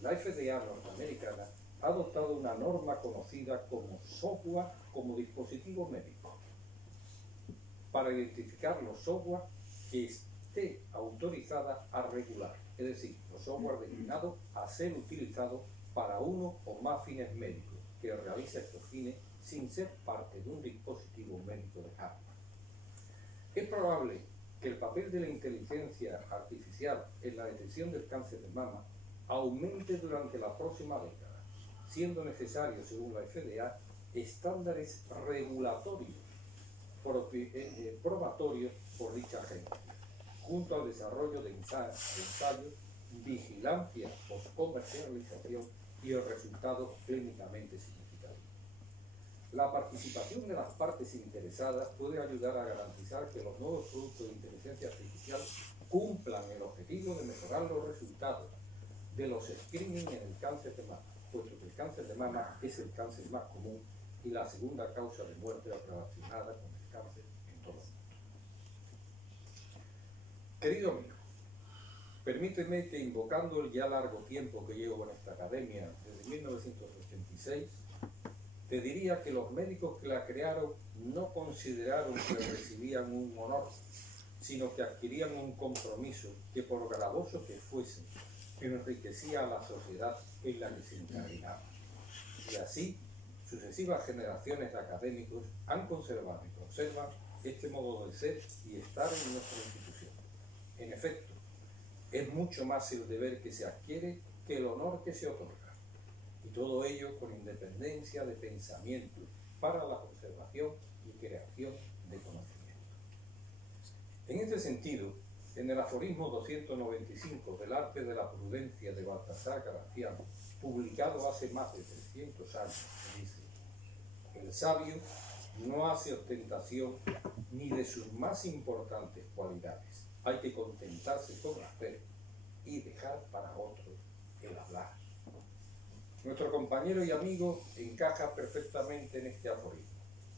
la FDA norteamericana ha adoptado una norma conocida como software como dispositivo médico para identificar los software que esté autorizada a regular, es decir, los software destinados a ser utilizados para uno o más fines médicos, que realiza estos fines sin ser parte de un dispositivo médico de hardware. Es probable que el papel de la inteligencia artificial en la detección del cáncer de mama aumente durante la próxima década, siendo necesario, según la FDA, estándares regulatorios probatorios por dicha agencia, junto al desarrollo de ensayos, vigilancia, postcomercialización y resultados clínicamente significativos. La participación de las partes interesadas puede ayudar a garantizar que los nuevos productos de inteligencia artificial cumplan el objetivo de mejorar los resultados de los screening en el cáncer de mama, puesto que el cáncer de mama es el cáncer más común y la segunda causa de muerte relacionada con el cáncer en todo el mundo. Querido amigo, permíteme que, invocando el ya largo tiempo que llevo en esta academia, desde 1986, te diría que los médicos que la crearon no consideraron que recibían un honor, sino que adquirían un compromiso que, por gravoso que fuese, enriquecía a la sociedad en la que se encarnaban. Y así, sucesivas generaciones de académicos han conservado y conservan este modo de ser y estar en nuestra institución. En efecto, es mucho más el deber que se adquiere que el honor que se otorga, y todo ello con independencia de pensamiento para la conservación y creación de conocimiento. En este sentido, en el aforismo 295 del arte de la prudencia de Baltasar Graciano, publicado hace más de 300 años, se dice: el sabio no hace ostentación ni de sus más importantes cualidades. Hay que contentarse con hacer y dejar para otros el hablar. Nuestro compañero y amigo encaja perfectamente en este aforismo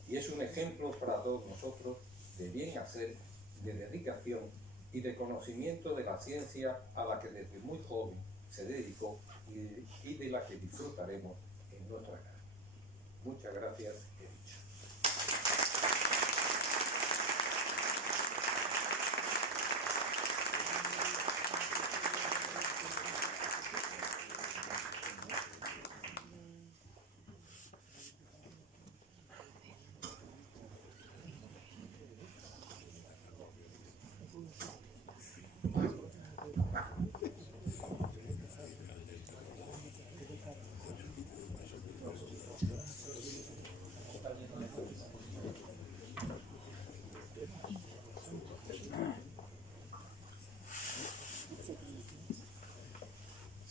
y es un ejemplo para todos nosotros de bien hacer, de dedicación y de conocimiento de la ciencia a la que desde muy joven se dedicó y de la que disfrutaremos en nuestra casa. Muchas gracias, he dicho.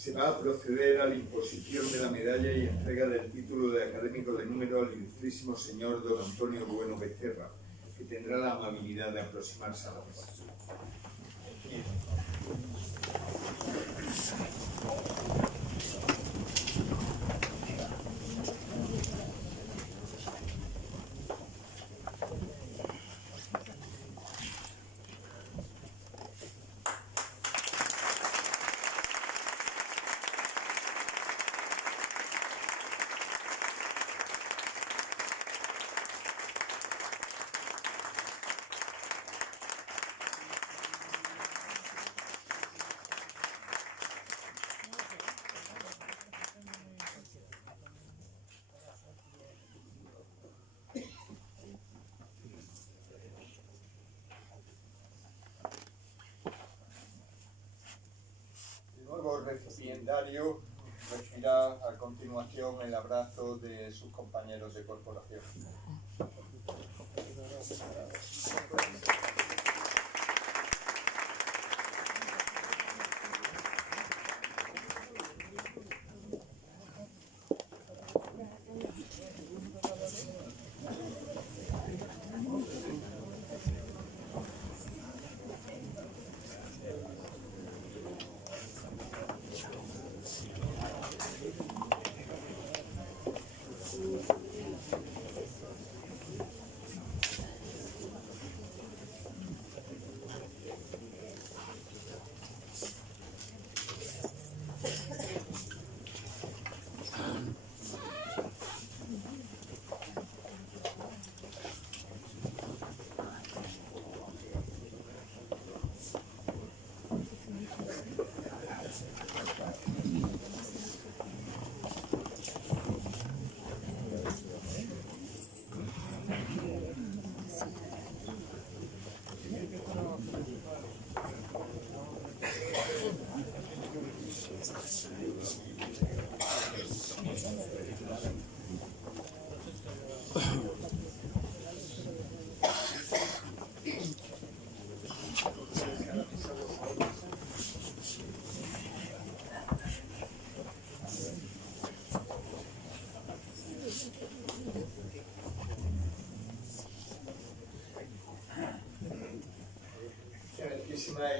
se va a proceder a la imposición de la medalla y entrega del título de académico de número al ilustrísimo señor don Antonio Bueno Becerra, que tendrá la amabilidad de aproximarse a la mesa. El recipiendario recibirá a continuación el abrazo de sus compañeros de corporación.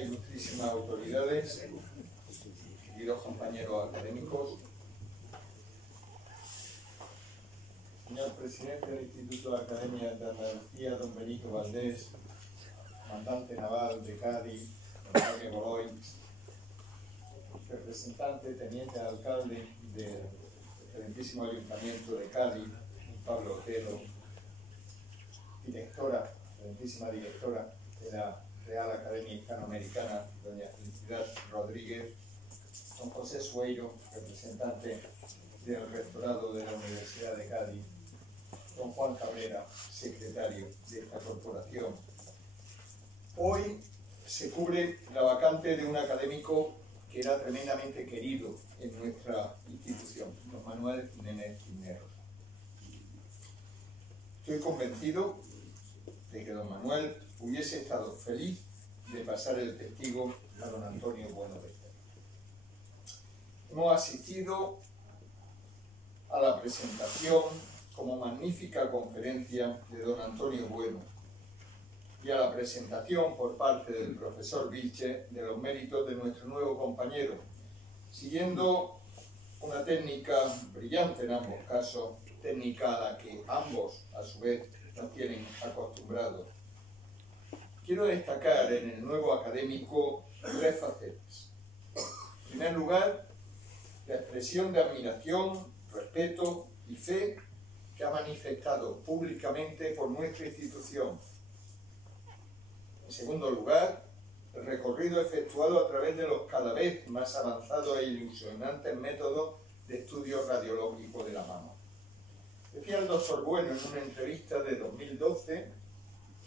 Ilustrísimas autoridades, queridos compañeros académicos, señor presidente del Instituto de Academia de Andalucía, don Benito Valdés, comandante naval de Cádiz, don Jaime Boloy, representante, teniente alcalde del excelentísimo Ayuntamiento de Cádiz, Pablo Otero, directora, excelentísima directora de la Real Academia Hispanoamericana, doña Felicidad Rodríguez, don José Sueiro, representante del rectorado de la Universidad de Cádiz, don Juan Cabrera, secretario de esta corporación. Hoy se cubre la vacante de un académico que era tremendamente querido en nuestra institución, don Manuel Jiménez Cisneros. Estoy convencido de que don Manuel hubiese estado feliz de pasar el testigo a don Antonio Bueno Becerra. Hemos asistido a la presentación como magnífica conferencia de don Antonio Bueno y a la presentación por parte del profesor Vilche de los méritos de nuestro nuevo compañero, siguiendo una técnica brillante en ambos casos, técnica a la que ambos a su vez nos tienen acostumbrados. Quiero destacar en el nuevo académico tres facetas. En primer lugar, la expresión de admiración, respeto y fe que ha manifestado públicamente por nuestra institución. En segundo lugar, el recorrido efectuado a través de los cada vez más avanzados e ilusionantes métodos de estudio radiológico de la mama. Decía el doctor Bueno en una entrevista de 2012,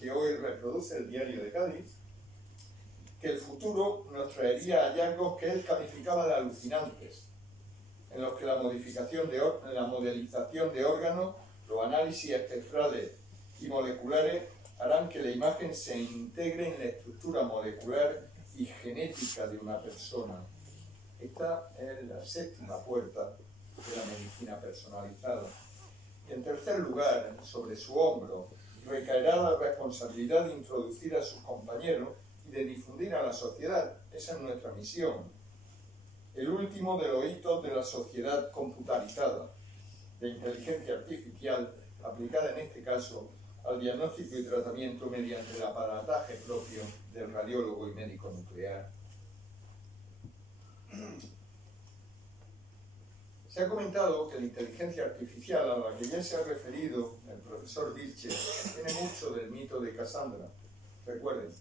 que hoy reproduce el Diario de Cádiz, que el futuro nos traería hallazgos que él calificaba de alucinantes, en los que la modelización de órganos, los análisis espectrales y moleculares harán que la imagen se integre en la estructura molecular y genética de una persona, Esta es la séptima puerta de la medicina personalizada. Y en tercer lugar, sobre su hombro recaerá la responsabilidad de introducir a sus compañeros y de difundir a la sociedad. Esa es nuestra misión. El último de los hitos de la sociedad computarizada, de inteligencia artificial, aplicada en este caso al diagnóstico y tratamiento mediante el aparataje propio del radiólogo y médico nuclear. Se ha comentado que la inteligencia artificial a la que ya se ha referido el profesor Vilches tiene mucho del mito de Casandra. Recuerden,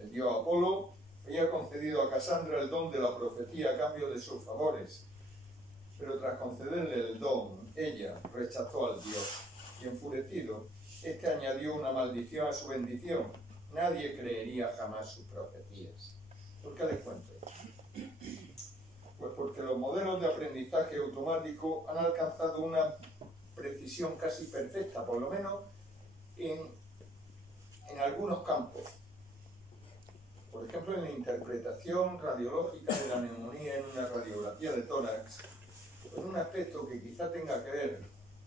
el dios Apolo había concedido a Casandra el don de la profecía a cambio de sus favores, pero tras concederle el don, ella rechazó al dios y enfurecido, este añadió una maldición a su bendición. Nadie creería jamás sus profecías. ¿Por qué les cuento? Pues porque los modelos de aprendizaje automático han alcanzado una precisión casi perfecta, por lo menos en algunos campos. Por ejemplo, en la interpretación radiológica de la neumonía en una radiografía de tórax, en un aspecto que quizá tenga que ver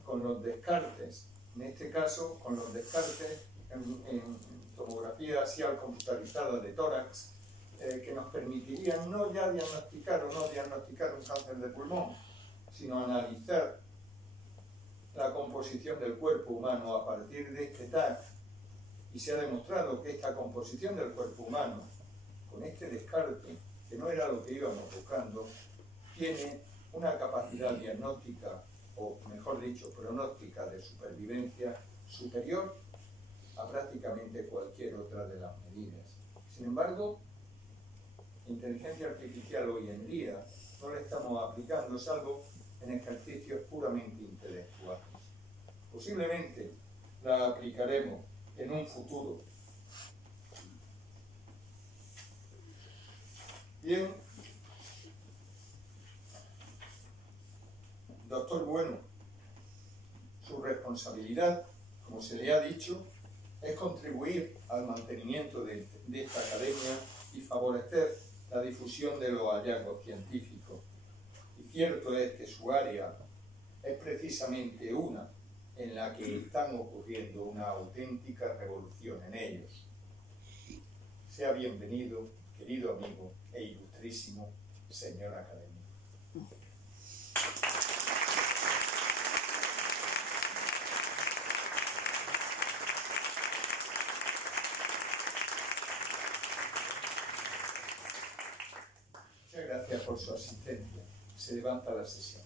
con los descartes, en este caso con los descartes en tomografía axial computarizada de tórax, que nos permitirían no ya diagnosticar o no diagnosticar un cáncer de pulmón, sino analizar la composición del cuerpo humano a partir de este TAC. Y se ha demostrado que esta composición del cuerpo humano, con este descarte, que no era lo que íbamos buscando, tiene una capacidad diagnóstica, o mejor dicho, pronóstica de supervivencia superior a prácticamente cualquier otra de las medidas. Sin embargo, inteligencia artificial hoy en día no la estamos aplicando salvo en ejercicios puramente intelectuales. Posiblemente la aplicaremos en un futuro. Bien, doctor Bueno, su responsabilidad, como se le ha dicho, es contribuir al mantenimiento de esta academia y favorecer la difusión de los hallazgos científicos. Y cierto es que su área es precisamente una en la que están ocurriendo una auténtica revolución en ellos. Sea bienvenido, querido amigo e ilustrísimo señor académico. Muchas gracias por su asistencia. Se levanta la sesión.